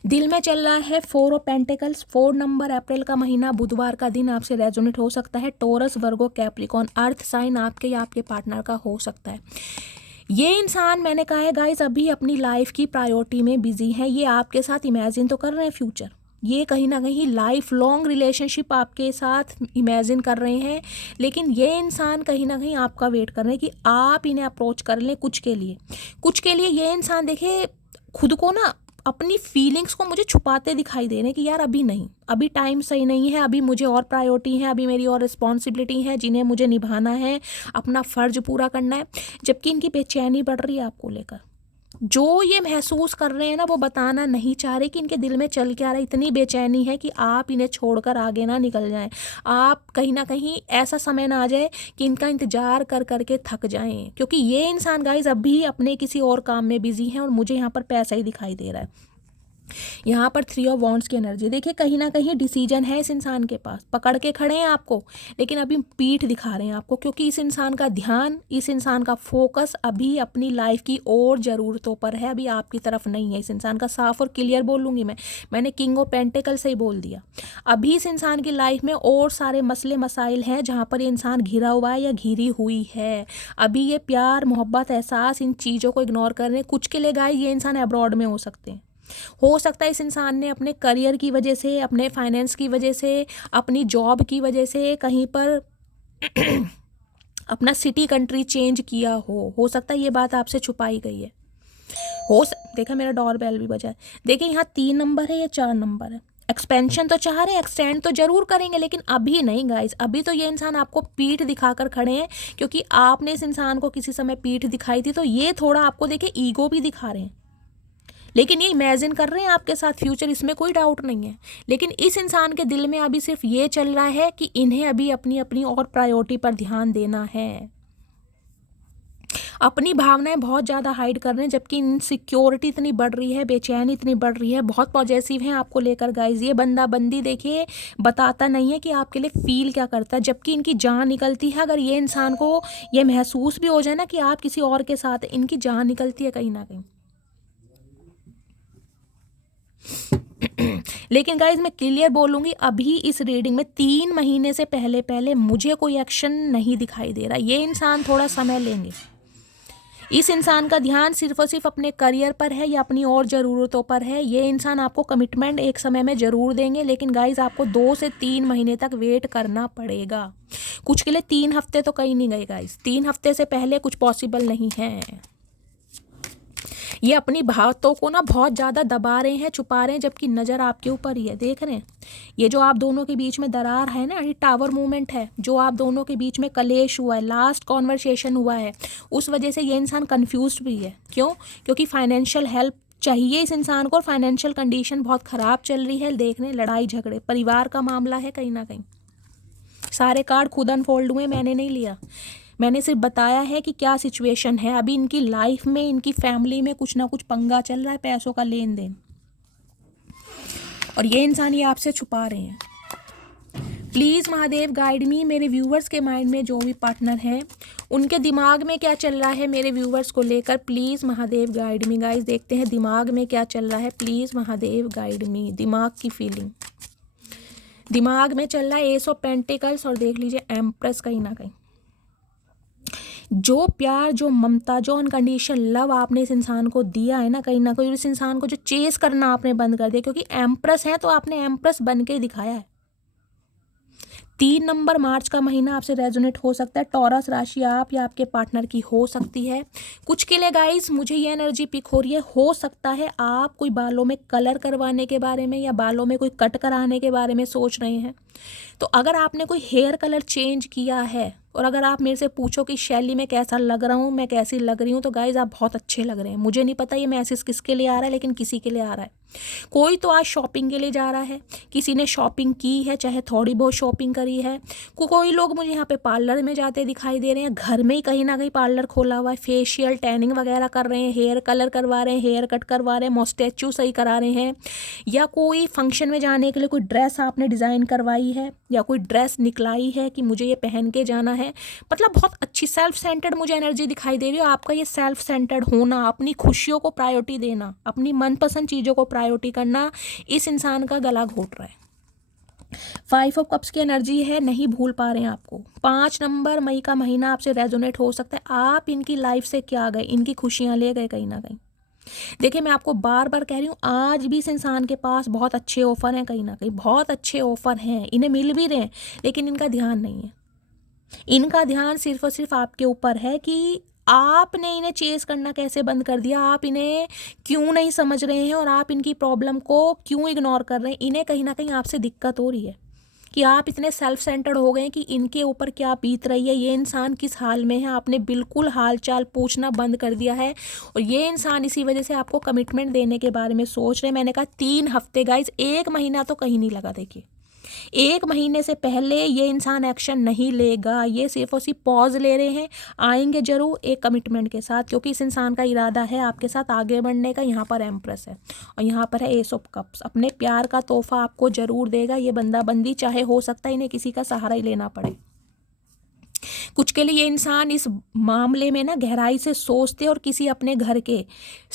दिल में चल रहा है 4 ऑफ पेंटिकल्स। 4 नंबर, अप्रैल का महीना, बुधवार का दिन आपसे रेजोनेट हो सकता है। टोरस, वर्गो, कैप्रिकॉन, अर्थ साइन आपके या आपके पार्टनर का हो सकता है। ये इंसान मैंने कहा है गाइस अभी अपनी लाइफ की प्रायोरिटी में बिजी है। ये आपके साथ इमेजिन तो कर रहे हैं फ्यूचर, ये कहीं ना कहीं लाइफ लॉन्ग रिलेशनशिप आपके साथ इमेजिन कर रहे हैं, लेकिन ये इंसान कहीं ना कहीं आपका वेट कर रहे हैं कि आप इन्हें अप्रोच कर लें। कुछ के लिए ये इंसान देखिए खुद को ना, अपनी फीलिंग्स को मुझे छुपाते दिखाई दे रहे हैं कि यार अभी नहीं, अभी टाइम सही नहीं है, अभी मुझे और प्रायोरिटी है, अभी मेरी और रिस्पॉन्सिबिलिटी है जिन्हें मुझे निभाना है, अपना फ़र्ज पूरा करना है। जबकि इनकी बेचैनी बढ़ रही है आपको लेकर। जो ये महसूस कर रहे हैं ना, वो बताना नहीं चाह रहे कि इनके दिल में चल क्या रहा है। इतनी बेचैनी है कि आप इन्हें छोड़कर आगे ना निकल जाएं, आप कहीं ना कहीं ऐसा समय ना आ जाए कि इनका इंतजार कर करके थक जाएं, क्योंकि ये इंसान गाइज अभी अपने किसी और काम में बिजी हैं, और मुझे यहाँ पर पैसा ही दिखाई दे रहा है। यहाँ पर 3 ऑफ वॉन्ड्स की एनर्जी देखिए, कहीं ना कहीं डिसीजन है इस इंसान के पास, पकड़ के खड़े हैं आपको, लेकिन अभी पीठ दिखा रहे हैं आपको, क्योंकि इस इंसान का ध्यान, इस इंसान का फोकस अभी अपनी लाइफ की और ज़रूरतों पर है, अभी आपकी तरफ नहीं है। इस इंसान का साफ और क्लियर बोलूँगी मैंने किंग ऑफ पेंटिकल से ही बोल दिया। अभी इस इंसान की लाइफ में और सारे मसले मसाइल हैं जहाँ पर ये इंसान घिरा हुआ है या घिरी हुई है। अभी ये प्यार, मोहब्बत, एहसास, इन चीज़ों को इग्नोर कर रहे हैं। कुछ के लिए गाइस ये इंसान अब्रॉड में हो सकते हैं, हो सकता है इस इंसान ने अपने करियर की वजह से, अपने फाइनेंस की वजह से, अपनी जॉब की वजह से कहीं पर अपना सिटी कंट्री चेंज किया हो सकता है ये बात आपसे छुपाई गई है। देखा मेरा डोर बेल भी बजा है। देखिए यहाँ 3 नंबर है या 4 नंबर है। एक्सपेंशन तो चाह रहे हैं, एक्सटेंड तो जरूर करेंगे, लेकिन अभी नहीं गाइस। अभी तो ये इंसान आपको पीठ दिखाकर खड़े हैं, क्योंकि आपने इस इंसान को किसी समय पीठ दिखाई थी, तो ये थोड़ा आपको देखिए ईगो भी दिखा रहे हैं, लेकिन ये इमेजिन कर रहे हैं आपके साथ फ्यूचर, इसमें कोई डाउट नहीं है। लेकिन इस इंसान के दिल में अभी सिर्फ ये चल रहा है कि इन्हें अभी अपनी अपनी और प्रायोरिटी पर ध्यान देना है। अपनी भावनाएं बहुत ज़्यादा हाइड कर रहे हैं, जबकि इनसिक्योरिटी इतनी बढ़ रही है, बेचैनी इतनी बढ़ रही है, बहुत पॉजेसिव हैं आपको लेकर गाइज। ये बंदा बंदी देखिए बताता नहीं है कि आपके लिए फील क्या करता है, जबकि इनकी जान निकलती है। अगर ये इंसान को ये महसूस भी हो जाए ना कि आप किसी और के साथ, इनकी जान निकलती है कहीं ना कहीं। लेकिन गाइज मैं क्लियर बोलूँगी, अभी इस रीडिंग में 3 महीने से पहले पहले मुझे कोई एक्शन नहीं दिखाई दे रहा। ये इंसान थोड़ा समय लेंगे। इस इंसान का ध्यान सिर्फ और सिर्फ अपने करियर पर है या अपनी और ज़रूरतों पर है। ये इंसान आपको कमिटमेंट एक समय में ज़रूर देंगे, लेकिन गाइज आपको 2 से 3 महीने तक वेट करना पड़ेगा। कुछ के लिए 3 हफ्ते तो कहीं नहीं गए गाइज, 3 हफ्ते से पहले कुछ पॉसिबल नहीं है। ये अपनी बातों को ना बहुत ज़्यादा दबा रहे हैं, छुपा रहे हैं, जबकि नज़र आपके ऊपर ही है। देख रहे हैं ये जो आप दोनों के बीच में दरार है ना, ये टावर मूवमेंट है, जो आप दोनों के बीच में कलेश हुआ है, लास्ट कॉन्वर्सेशन हुआ है, उस वजह से ये इंसान कन्फ्यूज भी है। क्यों? क्योंकि फाइनेंशियल हेल्प चाहिए इस इंसान को, और फाइनेंशियल कंडीशन बहुत ख़राब चल रही है। देख रहे हैं लड़ाई झगड़े, परिवार का मामला है कहीं ना कहीं। सारे कार्ड खुद अनफोल्ड हुए, मैंने नहीं लिया, मैंने सिर्फ बताया है कि क्या सिचुएशन है। अभी इनकी लाइफ में, इनकी फैमिली में कुछ ना कुछ पंगा चल रहा है, पैसों का लेन देन, और ये इंसान ये आपसे छुपा रहे हैं। प्लीज़ महादेव गाइड मी। मेरे व्यूवर्स के माइंड में जो भी पार्टनर है, उनके दिमाग में क्या चल रहा है मेरे व्यूवर्स को लेकर, please Mahadev guide me. Guys देखते हैं दिमाग में क्या चल रहा है, प्लीज़ महादेव गाइड मी। दिमाग की फीलिंग, दिमाग में चल रहा है एस ऑफ पेंटिकल्स, और देख लीजिए एम्प्रेस। कहीं ना कहीं जो प्यार, जो ममता, जो अनकंडीशन लव आपने इस इंसान को दिया है ना, कहीं ना कहीं इस इंसान को जो चेस करना आपने बंद कर दिया, क्योंकि एम्प्रेस है तो आपने एम्प्रेस बन के दिखाया है। 3 नंबर मार्च का महीना आपसे रेजोनेट हो सकता है। टॉरस राशि आप या आपके पार्टनर की हो सकती है। कुछ के लिए गाइस मुझे ये एनर्जी पिक हो रही है, हो सकता है आप कोई बालों में कलर करवाने के बारे में या बालों में कोई कट कराने के बारे में सोच रहे हैं। तो अगर आपने कोई हेयर कलर चेंज किया है, और अगर आप मेरे से पूछो कि शैली में कैसा लग रहा हूँ, मैं कैसी लग रही हूँ, तो गाइज आप बहुत अच्छे लग रहे हैं। मुझे नहीं पता ये मैसेज किसके लिए आ रहा है, लेकिन किसी के लिए आ रहा है। कोई तो आज शॉपिंग के लिए जा रहा है, किसी ने शॉपिंग की है, चाहे थोड़ी बहुत शॉपिंग करी है। कोई लोग मुझे यहाँ पे पार्लर में जाते दिखाई दे रहे हैं, घर में ही कहीं ना कहीं पार्लर खोला हुआ है, फेशियल टैनिंग वगैरह कर रहे हैं, हेयर कलर करवा रहे हैं, हेयर कट करवा रहे हैं, मोस्टैचू सही करा रहे हैं, या कोई फंक्शन में जाने के लिए कोई ड्रेस आपने डिज़ाइन करवाई है, या कोई ड्रेस निकलाई है कि मुझे ये पहन के जाना है। मतलब बहुत अच्छी सेल्फ सेंटर्ड मुझे एनर्जी दिखाई दे रही है। आपका ये सेल्फ सेंटर्ड होना, अपनी खुशियों को प्रायोरिटी देना, अपनी मनपसंद चीज़ों को प्रायोरिटी करना, इस इंसान का गला घोट रहा है। 5 ऑफ कप्स की एनर्जी है, नहीं भूल पा रहे हैं आपको। 5 नंबर मई का महीना आपसे रेजोनेट हो सकता है। आप इनकी लाइफ से क्या गए, इनकी खुशियाँ ले गए कहीं ना कहीं। देखिए मैं आपको बार बार कह रही हूँ, आज भी इस इंसान के पास बहुत अच्छे ऑफर हैं, कहीं ना कहीं बहुत अच्छे ऑफर हैं, इन्हें मिल भी रहे हैं, लेकिन इनका ध्यान नहीं है। इनका ध्यान सिर्फ और सिर्फ आपके ऊपर है कि आपने इन्हें चेस करना कैसे बंद कर दिया, आप इन्हें क्यों नहीं समझ रहे हैं, और आप इनकी प्रॉब्लम को क्यों इग्नोर कर रहे हैं। इन्हें कहीं ना कहीं आपसे दिक्कत हो रही है कि आप इतने सेल्फ सेंटर्ड हो गए कि इनके ऊपर क्या बीत रही है, ये इंसान किस हाल में है, आपने बिल्कुल हाल चाल पूछना बंद कर दिया है। और ये इंसान इसी वजह से आपको कमिटमेंट देने के बारे में सोच रहे हैं। मैंने कहा 3 हफ्ते गाइज, 1 महीना तो कहीं नहीं लगा। देखिए 1 महीने से पहले ये इंसान एक्शन नहीं लेगा, ये सिर्फ और सिर्फ पॉज ले रहे हैं। आएंगे जरूर एक कमिटमेंट के साथ, क्योंकि इस इंसान का इरादा है आपके साथ आगे बढ़ने का। यहाँ पर एम्प्रेस है और यहाँ पर है एस ऑफ कप्स। अपने प्यार का तोहफा आपको जरूर देगा ये बंदा बंदी, चाहे हो सकता है इन्हें किसी का सहारा ही लेना पड़े। कुछ के लिए ये इंसान इस मामले में ना गहराई से सोचते और किसी अपने घर के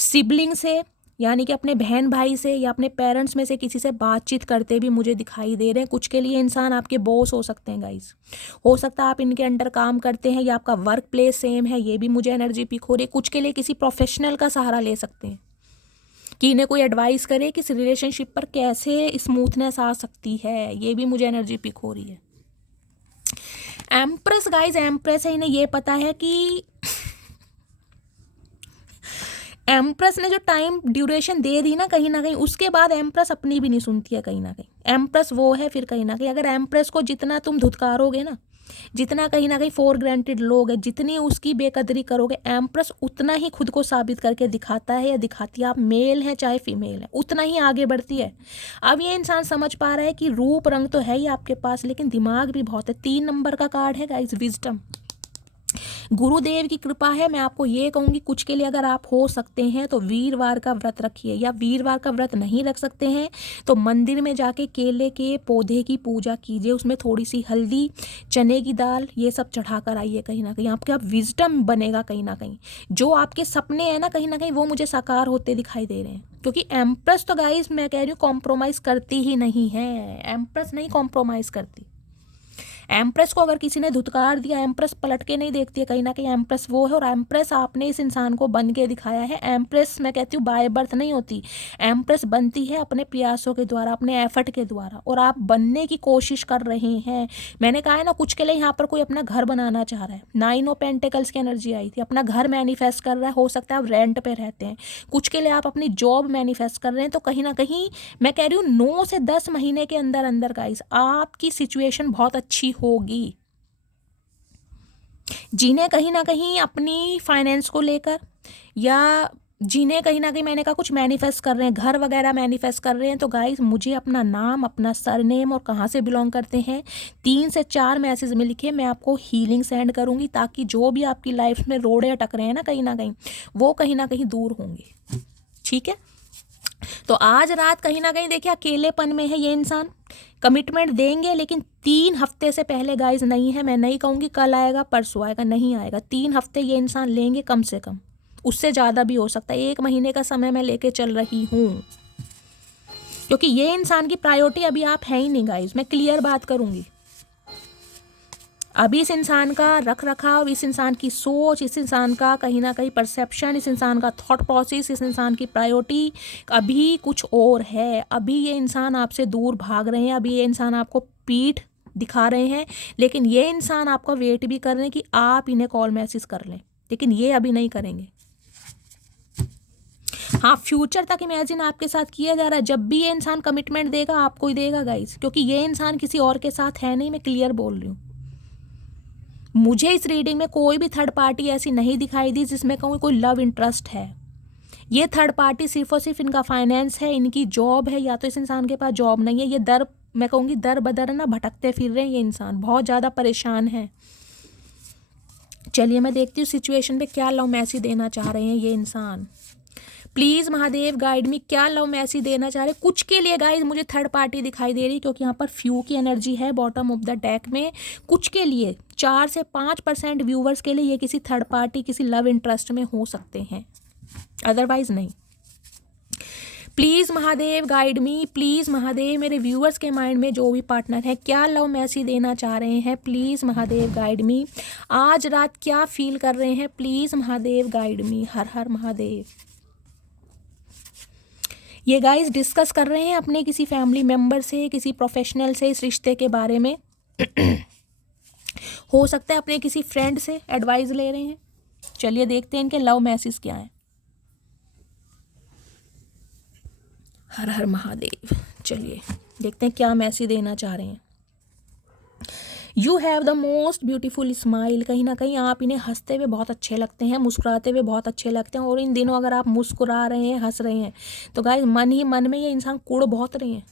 सिबलिंग से, यानी कि अपने बहन भाई से या अपने पेरेंट्स में से किसी से बातचीत करते भी मुझे दिखाई दे रहे हैं। कुछ के लिए इंसान आपके बॉस हो सकते हैं गाइस, हो सकता है आप इनके अंडर काम करते हैं या आपका वर्क प्लेस सेम है, ये भी मुझे एनर्जी पिक हो रही है। कुछ के लिए किसी प्रोफेशनल का सहारा ले सकते हैं कि इन्हें कोई एडवाइस करे कि इस रिलेशनशिप पर कैसे स्मूथनेस आ सकती है। ये भी मुझे एनर्जी पिक हो रही है। एम्प्रेस गाइज, एम्प्रेस है, इन्हें ये पता है कि एम्प्रेस ने जो टाइम ड्यूरेशन दे दी ना कहीं उसके बाद एम्प्रेस अपनी भी नहीं सुनती है कहीं ना कहीं। एम्प्रेस वो है फिर कहीं ना कहीं, अगर एम्प्रेस को जितना तुम धुतकारोगे ना, जितना कहीं ना कहीं फॉर ग्रांटेड लोगे, जितनी उसकी बेकदरी करोगे, एम्प्रेस उतना ही खुद को साबित करके दिखाता है या दिखाती है, आप मेल है चाहे फीमेल है, उतना ही आगे बढ़ती है। अब ये इंसान समझ पा रहा है कि रूप रंग तो है ही आपके पास, लेकिन दिमाग भी बहुत है। 3 नंबर का कार्ड है गाइस, विजडम। गुरुदेव की कृपा है। मैं आपको ये कहूँगी, कुछ के लिए अगर आप हो सकते हैं तो वीरवार का व्रत रखिए, या वीरवार का व्रत नहीं रख सकते हैं तो मंदिर में जाके केले के पौधे की पूजा कीजिए, उसमें थोड़ी सी हल्दी, चने की दाल, ये सब चढ़ा कर आइए। कहीं ना कहीं आपके आप विजडम बनेगा। कहीं ना कहीं जो आपके सपने हैं ना कहीं ना कहीं वो मुझे साकार होते दिखाई दे रहे हैं, क्योंकि एम्प्रेस तो गाइस मैं कह रही हूँ कॉम्प्रोमाइज़ करती ही नहीं है। एम्प्रेस नहीं कॉम्प्रोमाइज़ करती। एम्प्रेस को अगर किसी ने धुतकार दिया, एम्प्रेस पलट के नहीं देखती है। कहीं ना कहीं एम्प्रेस वो है, और एम्प्रेस आपने इस इंसान को बन के दिखाया है। एम्प्रेस मैं कहती हूँ बाय बर्थ नहीं होती, एम्प्रेस बनती है अपने प्रयासों के द्वारा, अपने एफर्ट के द्वारा, और आप बनने की कोशिश कर रहे हैं। मैंने कहा है ना, कुछ के लिए यहाँ पर कोई अपना घर बनाना चाह रहा है। 9 ऑफ पेंटिकल्स की एनर्जी आई थी, अपना घर मैनिफेस्ट कर रहा है। हो सकता है आप रेंट पे रहते हैं। कुछ के लिए आप अपनी जॉब मैनिफेस्ट कर रहे हैं। तो कहीं ना कहीं मैं कह रही हूँ 9 से 10 महीने के अंदर अंदर गाइस आपकी सिचुएशन बहुत अच्छी होगी। जिन्हें कहीं ना कहीं अपनी फाइनेंस को लेकर, या जिन्हें कहीं ना कहीं मैंने कहा कुछ मैनिफेस्ट कर रहे हैं, घर वगैरह मैनिफेस्ट कर रहे हैं, तो गाइस मुझे अपना नाम, अपना सरनेम और कहाँ से बिलोंग करते हैं 3 से 4 मैसेज में लिखिए। मैं आपको हीलिंग सेंड करूँगी, ताकि जो भी आपकी लाइफ में रोड़े अटक रहे हैं ना कहीं वो कहीं ना कहीं दूर होंगे। ठीक है, तो आज रात कहीं ना कहीं देखिए अकेलेपन में है ये इंसान। कमिटमेंट देंगे, लेकिन 3 हफ्ते से पहले गाइज नहीं है। मैं नहीं कहूँगी कल आएगा परसों आएगा, नहीं आएगा। 3 हफ्ते ये इंसान लेंगे कम से कम, उससे ज़्यादा भी हो सकता है। 1 महीने का समय मैं लेके चल रही हूँ, क्योंकि ये इंसान की प्रायोरिटी अभी आप हैं ही नहीं गाइज। मैं क्लियर बात करूँगी, अभी इस इंसान का रख रखाव, इस इंसान की सोच, इस इंसान का कहीं ना कहीं परसेप्शन, इस इंसान का थॉट प्रोसेस, इस इंसान की प्रायोरिटी अभी कुछ और है। अभी ये इंसान आपसे दूर भाग रहे हैं, अभी ये इंसान आपको पीठ दिखा रहे हैं, लेकिन ये इंसान आपका वेट भी कर रहे हैं कि आप इन्हें कॉल मैसेज कर लें, लेकिन ये अभी नहीं करेंगे। हाँ, फ्यूचर तक इमेजिन आपके साथ किया जा रहा है। जब भी ये इंसान कमिटमेंट देगा आपको ही देगा गाइस, क्योंकि ये इंसान किसी और के साथ है नहीं। मैं क्लियर बोल रही हूँ। मुझे इस रीडिंग में कोई भी थर्ड पार्टी ऐसी नहीं दिखाई दी जिसमें कहूँ कोई लव इंटरेस्ट है। ये थर्ड पार्टी सिर्फ और सिर्फ इनका फाइनेंस है, इनकी जॉब है, या तो इस इंसान के पास जॉब नहीं है। ये मैं कहूँगी दर बदर ना भटकते फिर रहे हैं। ये इंसान बहुत ज़्यादा परेशान है। चलिए मैं देखती हूँ सिचुएशन पे क्या लव मैसेज देना चाह रहे हैं ये इंसान। प्लीज़ महादेव गाइड मी, क्या लव मैसेज देना चाह रहे। कुछ के लिए गाइज मुझे थर्ड पार्टी दिखाई दे रही, क्योंकि यहाँ पर फ्यू की एनर्जी है बॉटम ऑफ द डेक में। कुछ के लिए 4 से 5% व्यूवर्स के लिए ये किसी थर्ड पार्टी, किसी लव इंटरेस्ट में हो सकते हैं, अदरवाइज नहीं। Please Mahadev guide me, please Mahadev मेरे व्यूअर्स के माइंड में जो भी पार्टनर है क्या लव मैसेज देना चाह रहे हैं। प्लीज़ महादेव गाइड मी, आज रात क्या फील कर रहे हैं। Please Mahadev guide me. हर हर महादेव। ये गाइस डिस्कस कर रहे हैं अपने किसी फैमिली मेम्बर से, किसी प्रोफेशनल से इस रिश्ते के बारे में। हो सकता है अपने किसी फ्रेंड से एडवाइस ले रहे हैं। चलिए देखते हैं इनके लव मैसेज क्या है। हर हर महादेव। चलिए देखते हैं क्या मैसेज देना चाह रहे हैं। You have the most beautiful smile. कहीं ना कहीं आप इन्हें हंसते हुए बहुत अच्छे लगते हैं, मुस्कुराते हुए बहुत अच्छे लगते हैं। और इन दिनों अगर आप मुस्कुरा रहे हैं, हंस रहे हैं, तो गाइस मन ही मन में ये इंसान कुड़ बहुत रहे हैं।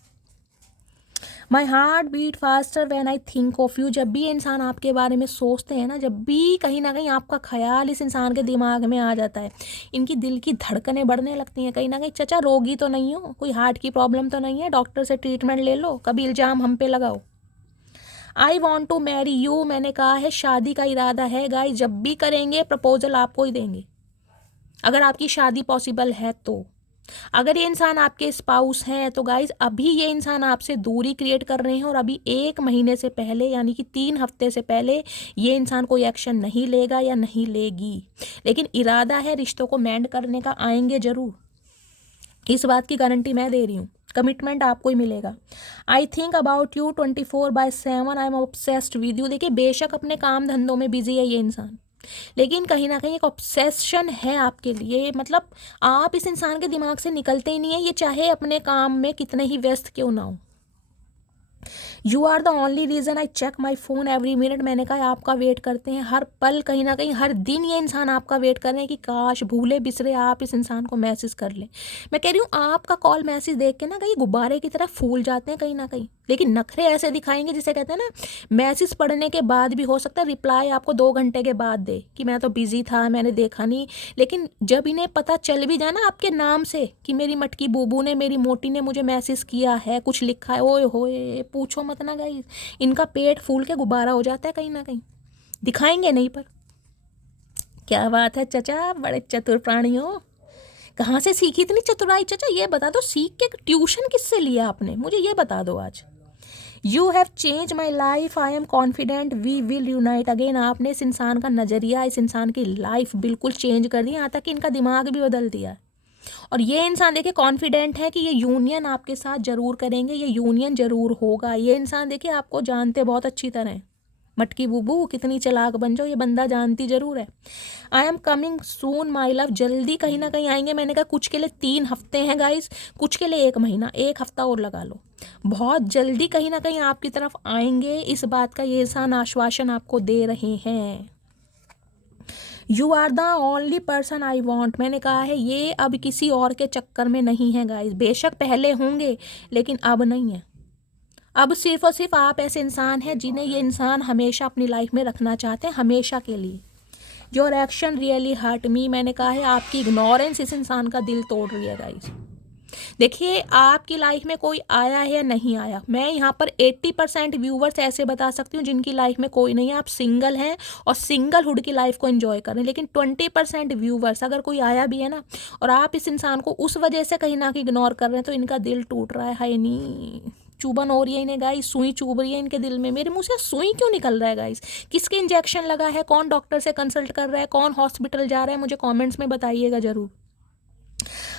My heart beat faster when I think of you. जब भी ये इंसान आपके बारे में सोचते हैं ना, जब भी कहीं ना कहीं आपका ख्याल इस इंसान के दिमाग में आ जाता है, इनकी दिल की धड़कनें बढ़ने लगती हैं। कहीं ना कहीं चचा रोगी तो नहीं हो, कोई हार्ट की प्रॉब्लम तो नहीं है, डॉक्टर से ट्रीटमेंट ले लो, कभी इल्ज़ाम हम पे लगाओ। I want to marry you. मैंने कहा है शादी का इरादा है गाइस। जब भी करेंगे प्रपोजल आपको ही देंगे, अगर आपकी शादी पॉसिबल है तो। अगर ये इंसान आपके स्पाउस हैं तो गाइस अभी ये इंसान आपसे दूरी क्रिएट कर रहे हैं, और अभी 1 महीने से पहले यानी कि 3 हफ्ते से पहले ये इंसान कोई एक्शन नहीं लेगा या नहीं लेगी, लेकिन इरादा है रिश्तों को मेंड करने का। आएंगे जरूर, इस बात की गारंटी मैं दे रही हूँ, कमिटमेंट आपको ही मिलेगा। I think about you 24/7, I am obsessed with you. देखिए बेशक अपने काम धंधों में बिजी है ये इंसान, लेकिन कहीं ना कहीं एक ऑब्सेशन है आपके लिए, मतलब आप इस इंसान के दिमाग से निकलते ही नहीं है, ये चाहे अपने काम में कितने ही व्यस्त क्यों ना हो। You are the only reason I check my phone every minute. मैंने कहा आपका वेट करते हैं हर पल, कहीं ना कहीं हर दिन ये इंसान आपका वेट कर रहे हैं कि काश भूले बिसरे आप इस इंसान को मैसेज कर लें। मैं कह रही हूँ आपका कॉल मैसेज देख के ना कहीं गुब्बारे की तरह फूल जाते हैं कहीं ना कहीं, लेकिन नखरे ऐसे दिखाएंगे जिसे कहते हैं ना, मैसेज पढ़ने के बाद भी हो सकता है रिप्लाई आपको 2 घंटे के बाद दे कि मैं तो बिजी था, मैंने देखा नहीं। लेकिन जब इन्हें पता चल भी जाए ना आपके नाम से कि मेरी मटकी बूबू ने, मेरी मोटी ने मुझे मैसेज किया है, कुछ लिखा है, ओए होए पूछो मत ना गाइस, इनका पेट फूल के गुब्बारा हो जाता है कहीं ना कहीं, दिखाएंगे नहीं पर। क्या बात है चचा, बड़े चतुर प्राणी हो। कहाँ से सीखी इतनी चतुराई चचा, ये बता दो, सीख के ट्यूशन किससे लिया आपने, मुझे ये बता दो आज। You have change my life, I am confident we will unite again. आपने इस इंसान का नज़रिया, इस इंसान की लाइफ बिल्कुल चेंज कर दी, यहाँ तक कि इनका दिमाग भी बदल दिया। और ये इंसान देखिए कॉन्फिडेंट है कि ये यूनियन आपके साथ ज़रूर करेंगे, ये यूनियन ज़रूर होगा। ये इंसान देखिए आपको जानते बहुत अच्छी तरह, मटकी बुबू कितनी चालाक बन जाओ, ये बंदा जानती ज़रूर है। आई am coming soon my love, जल्दी कहीं ना कहीं आएंगे। मैंने कहा कुछ के लिए 3 हफ्ते हैं गाइस, कुछ के लिए 1 महीना, 1 हफ्ता और लगा लो, बहुत जल्दी कहीं ना कहीं आपकी तरफ आएंगे। इस बात का ये इंसान आश्वासन आपको दे रहे हैं। You are the only person I want. मैंने कहा है ये अब किसी और के चक्कर में नहीं है गाइस, बेशक पहले होंगे लेकिन अब नहीं है। अब सिर्फ और सिर्फ आप ऐसे इंसान हैं जिन्हें ये इंसान हमेशा अपनी लाइफ में रखना चाहते हैं, हमेशा के लिए। Your action really hurt me. मैंने कहा है आपकी इग्नोरेंस इस इंसान का दिल तोड़ रही है गाइस। देखिए आपकी लाइफ में कोई आया है या नहीं आया, मैं यहाँ पर 80% व्यूवर्स ऐसे बता सकती हूँ जिनकी लाइफ में कोई नहीं है, आप सिंगल हैं और सिंगलहुड की लाइफ को एंजॉय करें। लेकिन 20% व्यूवर्स अगर कोई आया भी है ना, और आप इस इंसान को उस वजह से कहीं ना कहीं इग्नोर कर रहे हैं, तो इनका दिल टूट रहा है। हाय नी, चुभन हो रही है इन्हें गाइस, सुई चुभ रही है इनके दिल में। मेरे मुंह से सुई क्यों निकल रहा है गाइस, किसके इंजेक्शन लगा है, कौन डॉक्टर से कंसल्ट कर रहा है, कौन हॉस्पिटल जा रहा है, मुझे कमेंट्स में बताइएगा ज़रूर।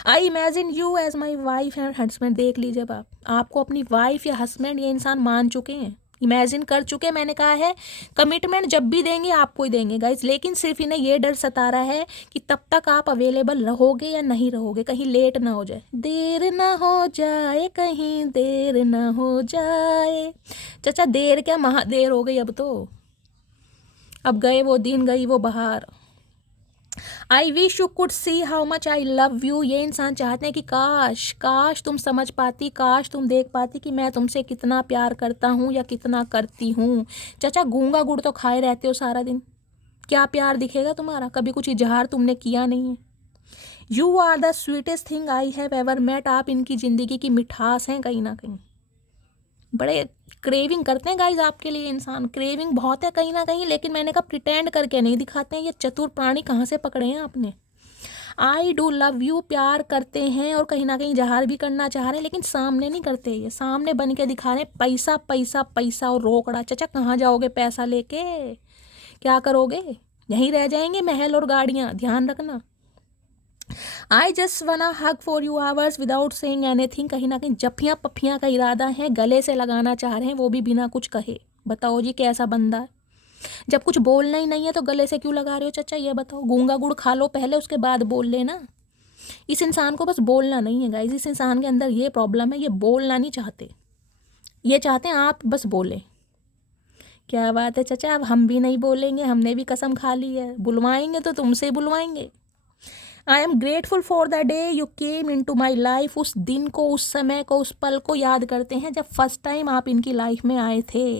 I imagine you as my wife and husband. देख लीजिए अब आपको अपनी वाइफ या हस्बैंड ये इंसान मान चुके हैं, इमेजिन कर चुके हैं। मैंने कहा है कमिटमेंट जब भी देंगे आपको ही देंगे गाइज, लेकिन सिर्फ इन्हें ये डर सता रहा है कि तब तक आप अवेलेबल रहोगे या नहीं रहोगे, कहीं लेट ना हो जाए, देर ना हो जाए, कहीं देर ना हो जाए। चाचा देर क्या, महादेर हो गई अब तो, अब गए वो दिन, गई वो बहार। I wish you could see how much I love you. ये इंसान चाहते हैं कि काश काश तुम समझ पाती, काश तुम देख पाती कि मैं तुमसे कितना प्यार करता हूँ या कितना करती हूँ। चाचा गूंगा गुड़ तो खाए रहते हो सारा दिन, क्या प्यार दिखेगा तुम्हारा, कभी कुछ इजहार तुमने किया नहीं है। You are the sweetest thing I have ever met. आप इनकी ज़िंदगी की मिठास हैं कहीं ना कहीं, बड़े क्रेविंग करते हैं गाइज आपके लिए इंसान, क्रेविंग बहुत है कहीं ना कहीं, लेकिन मैंने कहा प्रिटेंड करके नहीं दिखाते हैं। ये चतुर प्राणी कहाँ से पकड़े हैं आपने। आई डू लव यू, प्यार करते हैं और कहीं ना कहीं इजहार भी करना चाह रहे हैं, लेकिन सामने नहीं करते, ये सामने बन के दिखा रहे हैं पैसा पैसा पैसा और रोकड़ा। चाचा कहाँ जाओगे पैसा लेके, क्या करोगे, यहीं रह जाएंगे महल और गाड़ियाँ, ध्यान रखना। I just wanna hug for you hours without saying anything. कहीं ना कहीं जफियाँ पफियाँ का इरादा है, गले से लगाना चाह रहे हैं, वो भी बिना कुछ कहे। बताओ जी कैसा बंदा है, जब कुछ बोलना ही नहीं है तो गले से क्यों लगा रहे हो चाचा, ये बताओ। गूंगा गुड़ खा लो पहले, उसके बाद बोल लेना। इस इंसान को बस बोलना नहीं है गाइज, इस इंसान के अंदर ये प्रॉब्लम है, ये बोलना नहीं चाहते, ये चाहते हैं आप बस बोले। क्या बात है चाचा, अब हम भी नहीं बोलेंगे, हमने भी कसम खा ली है, बुलवाएंगे तो तुमसे बुलवाएंगे। I am grateful for the day you came into my life. उस दिन को, उस समय को, उस पल को याद करते हैं जब फर्स्ट टाइम आप इनकी लाइफ में आए थे।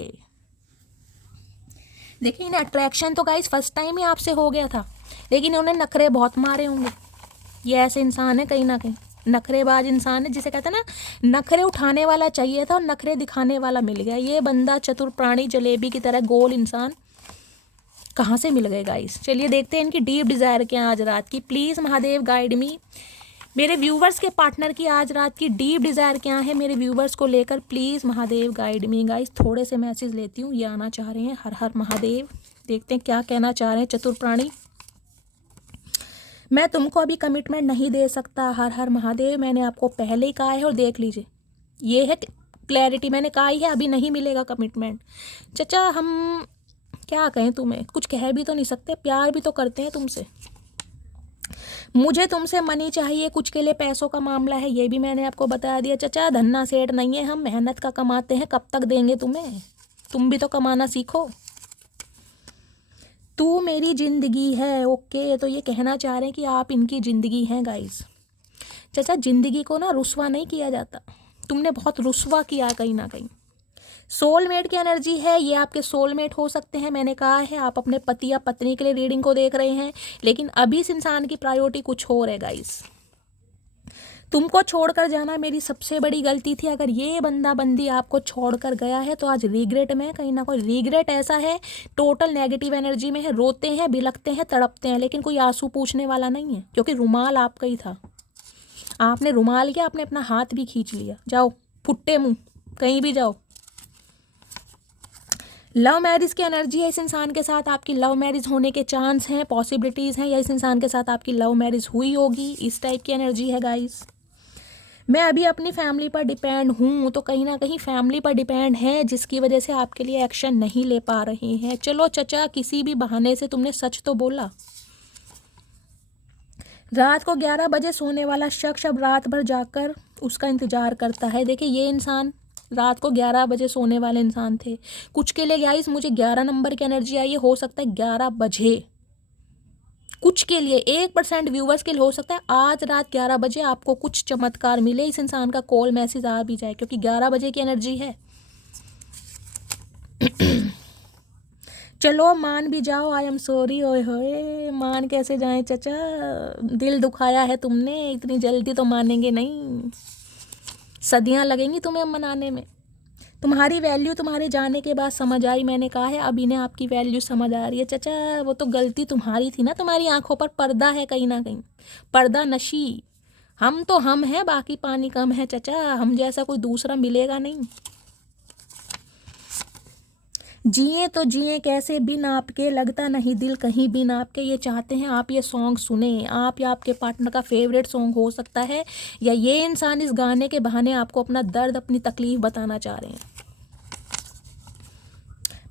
देखिए इन्हें अट्रैक्शन तो गाइस फर्स्ट टाइम ही आपसे हो गया था, लेकिन उन्हें नखरे बहुत मारे होंगे। ये ऐसे इंसान है कहीं ना कहीं, नखरेबाज इंसान है, जिसे कहते हैं ना नखरे उठाने वाला चाहिए था और नखरे दिखाने वाला मिल गया। ये बंदा चतुर प्राणी, जलेबी की तरह गोल इंसान कहाँ से मिल गए गाइस। चलिए देखते हैं इनकी डीप डिज़ायर क्या आज रात की। प्लीज़ महादेव गाइड मी। मेरे व्यूवर्स के पार्टनर की आज रात की डीप डिज़ायर क्या है मेरे व्यूवर्स को लेकर, please Mahadev guide me. Guys थोड़े से मैसेज लेती हूँ, ये आना चाह रहे हैं, हर हर महादेव। देखते हैं क्या कहना चाह रहे हैं चतुर प्राणी। मैं तुमको अभी कमिटमेंट नहीं दे सकता। हर हर महादेव, मैंने आपको पहले ही कहा है और देख लीजिए, ये है क्लैरिटी, मैंने कहा ही है अभी नहीं मिलेगा कमिटमेंट। चचा हम क्या कहें तुम्हें, कुछ कह भी तो नहीं सकते, प्यार भी तो करते हैं तुमसे। मुझे तुमसे मनी चाहिए, कुछ के लिए पैसों का मामला है, ये भी मैंने आपको बता दिया। चचा धन्ना सेठ नहीं है, हम मेहनत का कमाते हैं, कब तक देंगे तुम्हें, तुम भी तो कमाना सीखो। तू मेरी जिंदगी है, ओके, तो ये कहना चाह रहे हैं कि आप इनकी ज़िंदगी हैं गाइस। चचा ज़िंदगी को ना रुस्वा नहीं किया जाता, तुमने बहुत रुस्वा किया कहीं ना कहीं। सोलमेट की एनर्जी है, ये आपके सोलमेट हो सकते हैं। मैंने कहा है आप अपने पति या पत्नी के लिए रीडिंग को देख रहे हैं, लेकिन अभी इस इंसान की प्रायोरिटी कुछ और है गाइस। तुमको छोड़कर जाना मेरी सबसे बड़ी गलती थी। अगर ये बंदा बंदी आपको छोड़कर गया है तो आज रिग्रेट में, कहीं ना कोई रिग्रेट ऐसा है, टोटल नेगेटिव एनर्जी में है, रोते हैं, बिलखते हैं, तड़पते हैं, लेकिन कोई आंसू पूछने वाला नहीं है, क्योंकि रुमाल आपका ही था। आपने रुमाल किया, आपने अपना हाथ भी खींच लिया। जाओ फुट्टे मुंह, कहीं भी जाओ। लव मैरिज की एनर्जी है इस इंसान के साथ, आपकी लव मैरिज होने के चांस हैं, पॉसिबिलिटीज़ हैं, या इस इंसान के साथ आपकी लव मैरिज हुई होगी, इस टाइप की एनर्जी है गाइस। मैं अभी अपनी फैमिली पर डिपेंड हूँ, तो कहीं ना कहीं फैमिली पर डिपेंड है, जिसकी वजह से आपके लिए एक्शन नहीं ले पा रहे हैं। चलो चचा, किसी भी बहाने से तुमने सच तो बोला। रात को 11 बजे सोने वाला शख्स अब रात भर जाकर उसका इंतज़ार करता है। देखिए ये इंसान रात को 11 बजे सोने वाले इंसान थे। कुछ के लिए गाइस मुझे 11 नंबर की एनर्जी आई है, हो सकता है 11 बजे, कुछ के लिए 1% व्यूवर्स के लिए हो सकता है आज रात 11 बजे आपको कुछ चमत्कार मिले, इस इंसान का कॉल मैसेज आ भी जाए, क्योंकि 11 बजे की एनर्जी है। चलो मान भी जाओ, आई एम सॉरी। ओए होए, मान कैसे जाएं चचा, दिल दुखाया है तुमने, इतनी जल्दी तो मानेंगे नहीं, सदियां लगेंगी तुम्हें मनाने में। तुम्हारी वैल्यू तुम्हारे जाने के बाद समझ आई, मैंने कहा है अब इन्हें आपकी वैल्यू समझ आ रही है। चचा वो तो गलती तुम्हारी थी ना, तुम्हारी आंखों पर पर्दा है कहीं ना कहीं, पर्दा नशी। हम तो हम हैं, बाकी पानी कम है चचा, हम जैसा कोई दूसरा मिलेगा नहीं। जिए तो जिए कैसे बिन आपके, लगता नहीं दिल कहीं बिन आपके, ये चाहते हैं आप ये सॉन्ग सुने, आप या आपके पार्टनर का फेवरेट सॉन्ग हो सकता है, या ये इंसान इस गाने के बहाने आपको अपना दर्द, अपनी तकलीफ बताना चाह रहे हैं।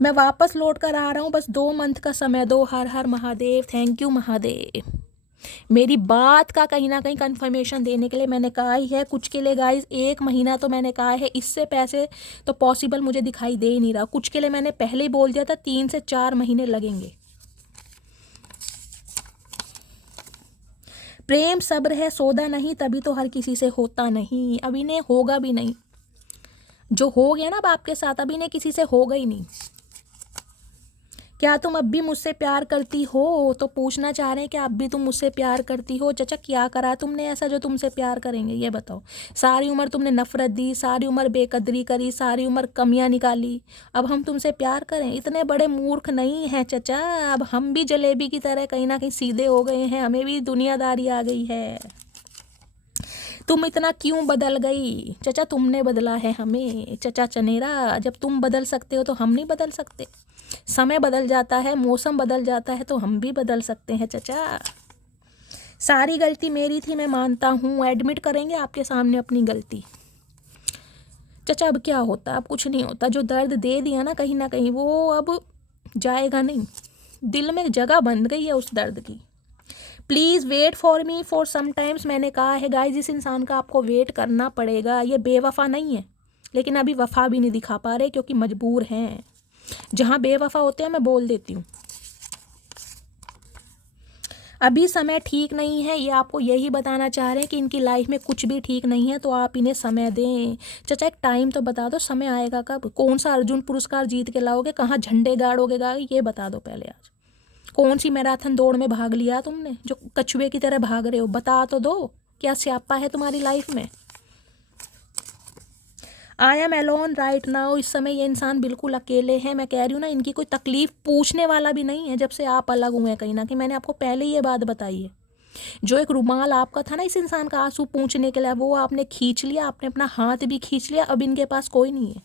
मैं वापस लौट कर आ रहा हूँ, बस 2 मंथ का समय दो। हर हर महादेव, थैंक यू महादेव, मेरी बात का कहीं ना कहीं कंफर्मेशन देने के लिए। मैंने कहा ही है कुछ के लिए गाइस 1 महीना, तो मैंने कहा है इससे पैसे तो पॉसिबल मुझे दिखाई दे ही नहीं रहा। कुछ के लिए मैंने पहले ही बोल दिया था 3 से 4 महीने लगेंगे। प्रेम सब्र है सौदा नहीं, तभी तो हर किसी से होता नहीं, अभी ने होगा भी नहीं। जो हो गया ना अब आपके साथ, अभी ने किसी से होगा ही नहीं। क्या तुम अब भी मुझसे प्यार करती हो, तो पूछना चाह रहे हैं कि अब भी तुम मुझसे प्यार करती हो। चचा क्या करा तुमने ऐसा जो तुमसे प्यार करेंगे, ये बताओ। सारी उम्र तुमने नफरत दी, सारी उम्र बेकदरी करी, सारी उम्र कमियां निकाली, अब हम तुमसे प्यार करें? इतने बड़े मूर्ख नहीं हैं चचा, अब हम भी जलेबी की तरह कहीं ना कहीं सीधे हो गए हैं, हमें भी दुनियादारी आ गई है। तुम इतना क्यों बदल गई चचा, तुमने बदला है हमें। चचा चनेरा, जब तुम बदल सकते हो तो हम नहीं बदल सकते? समय बदल जाता है, मौसम बदल जाता है, तो हम भी बदल सकते हैं चचा। सारी गलती मेरी थी, मैं मानता हूँ, एडमिट करेंगे आपके सामने अपनी गलती। चचा अब क्या होता, अब कुछ नहीं होता। जो दर्द दे दिया ना कहीं वो अब जाएगा नहीं, दिल में जगह बन गई है उस दर्द की। Please wait for me for some times, मैंने कहा है गाइस इस इंसान का आपको वेट करना पड़ेगा। ये बेवफा नहीं है, लेकिन अभी वफा भी नहीं दिखा पा रहे क्योंकि मजबूर हैं। जहाँ बेवफा होते हैं मैं बोल देती हूँ। अभी समय ठीक नहीं है, ये आपको यही बताना चाह रहे हैं कि इनकी लाइफ में कुछ भी ठीक नहीं है, तो आप इन्हें समय दें। चाचा एक टाइम तो बता दो, समय आएगा कब? कौन सा अर्जुन पुरस्कार जीत के लाओगे, कहाँ झंडे गाड़ोगे ये बता दो पहले। आज कौन सी मैराथन दौड़ में भाग लिया तुमने जो कछुए की तरह भाग रहे हो, बता तो दो, क्या स्यापा है तुम्हारी लाइफ में? I am alone right now, इस समय ये इंसान बिल्कुल अकेले हैं। मैं कह रही हूँ ना, इनकी कोई तकलीफ पूछने वाला भी नहीं है जब से आप अलग हुए हैं कहीं ना कहीं। मैंने आपको पहले ही ये बात बताई है। जो एक रुमाल आपका था ना इस इंसान का आंसू पूछने के लिए, वो आपने खींच लिया, आपने अपना हाथ भी खींच लिया, अब इनके पास कोई नहीं है।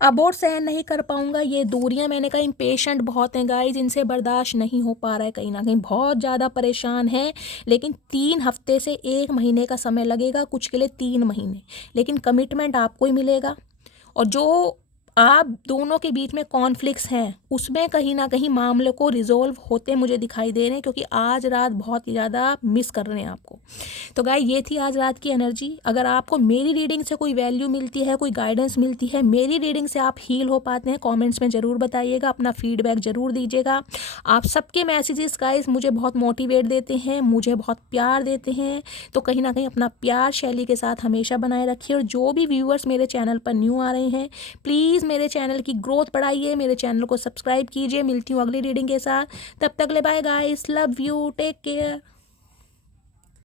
अबोर्ड सहन नहीं कर पाऊंगा, ये दूरियां मैंने कहा इम्पेशेंट बहुत हैं गाइज, इनसे बर्दाश्त नहीं हो पा रहा है, कहीं ना कहीं बहुत ज़्यादा परेशान है। लेकिन 3 हफ्ते से 1 महीने का समय लगेगा, कुछ के लिए 3 महीने, लेकिन कमिटमेंट आपको ही मिलेगा। और जो आप दोनों के बीच में कॉन्फ्लिक्ट्स हैं उसमें कहीं ना कहीं मामले को रिजोल्व होते मुझे दिखाई दे रहे हैं, क्योंकि आज रात बहुत ही ज़्यादा मिस कर रहे हैं आपको। तो गाइस ये थी आज रात की एनर्जी। अगर आपको मेरी रीडिंग से कोई वैल्यू मिलती है, कोई गाइडेंस मिलती है, मेरी रीडिंग से आप हील हो पाते हैं, कमेंट्स में ज़रूर बताइएगा, अपना फीडबैक ज़रूर दीजिएगा। आप सबके मैसेजेस गाइस मुझे बहुत मोटिवेट देते हैं, मुझे बहुत प्यार देते हैं। तो कहीं ना कहीं अपना प्यार शैली के साथ हमेशा बनाए रखिए। और जो भी व्यूअर्स मेरे चैनल पर न्यू आ रहे हैं, प्लीज़ मेरे चैनल की ग्रोथ बढ़ाइए, मेरे चैनल को सब्सक्राइब कीजिए। मिलती हूँ अगली रीडिंग के साथ, तब तक ले bye guys, love you, take care.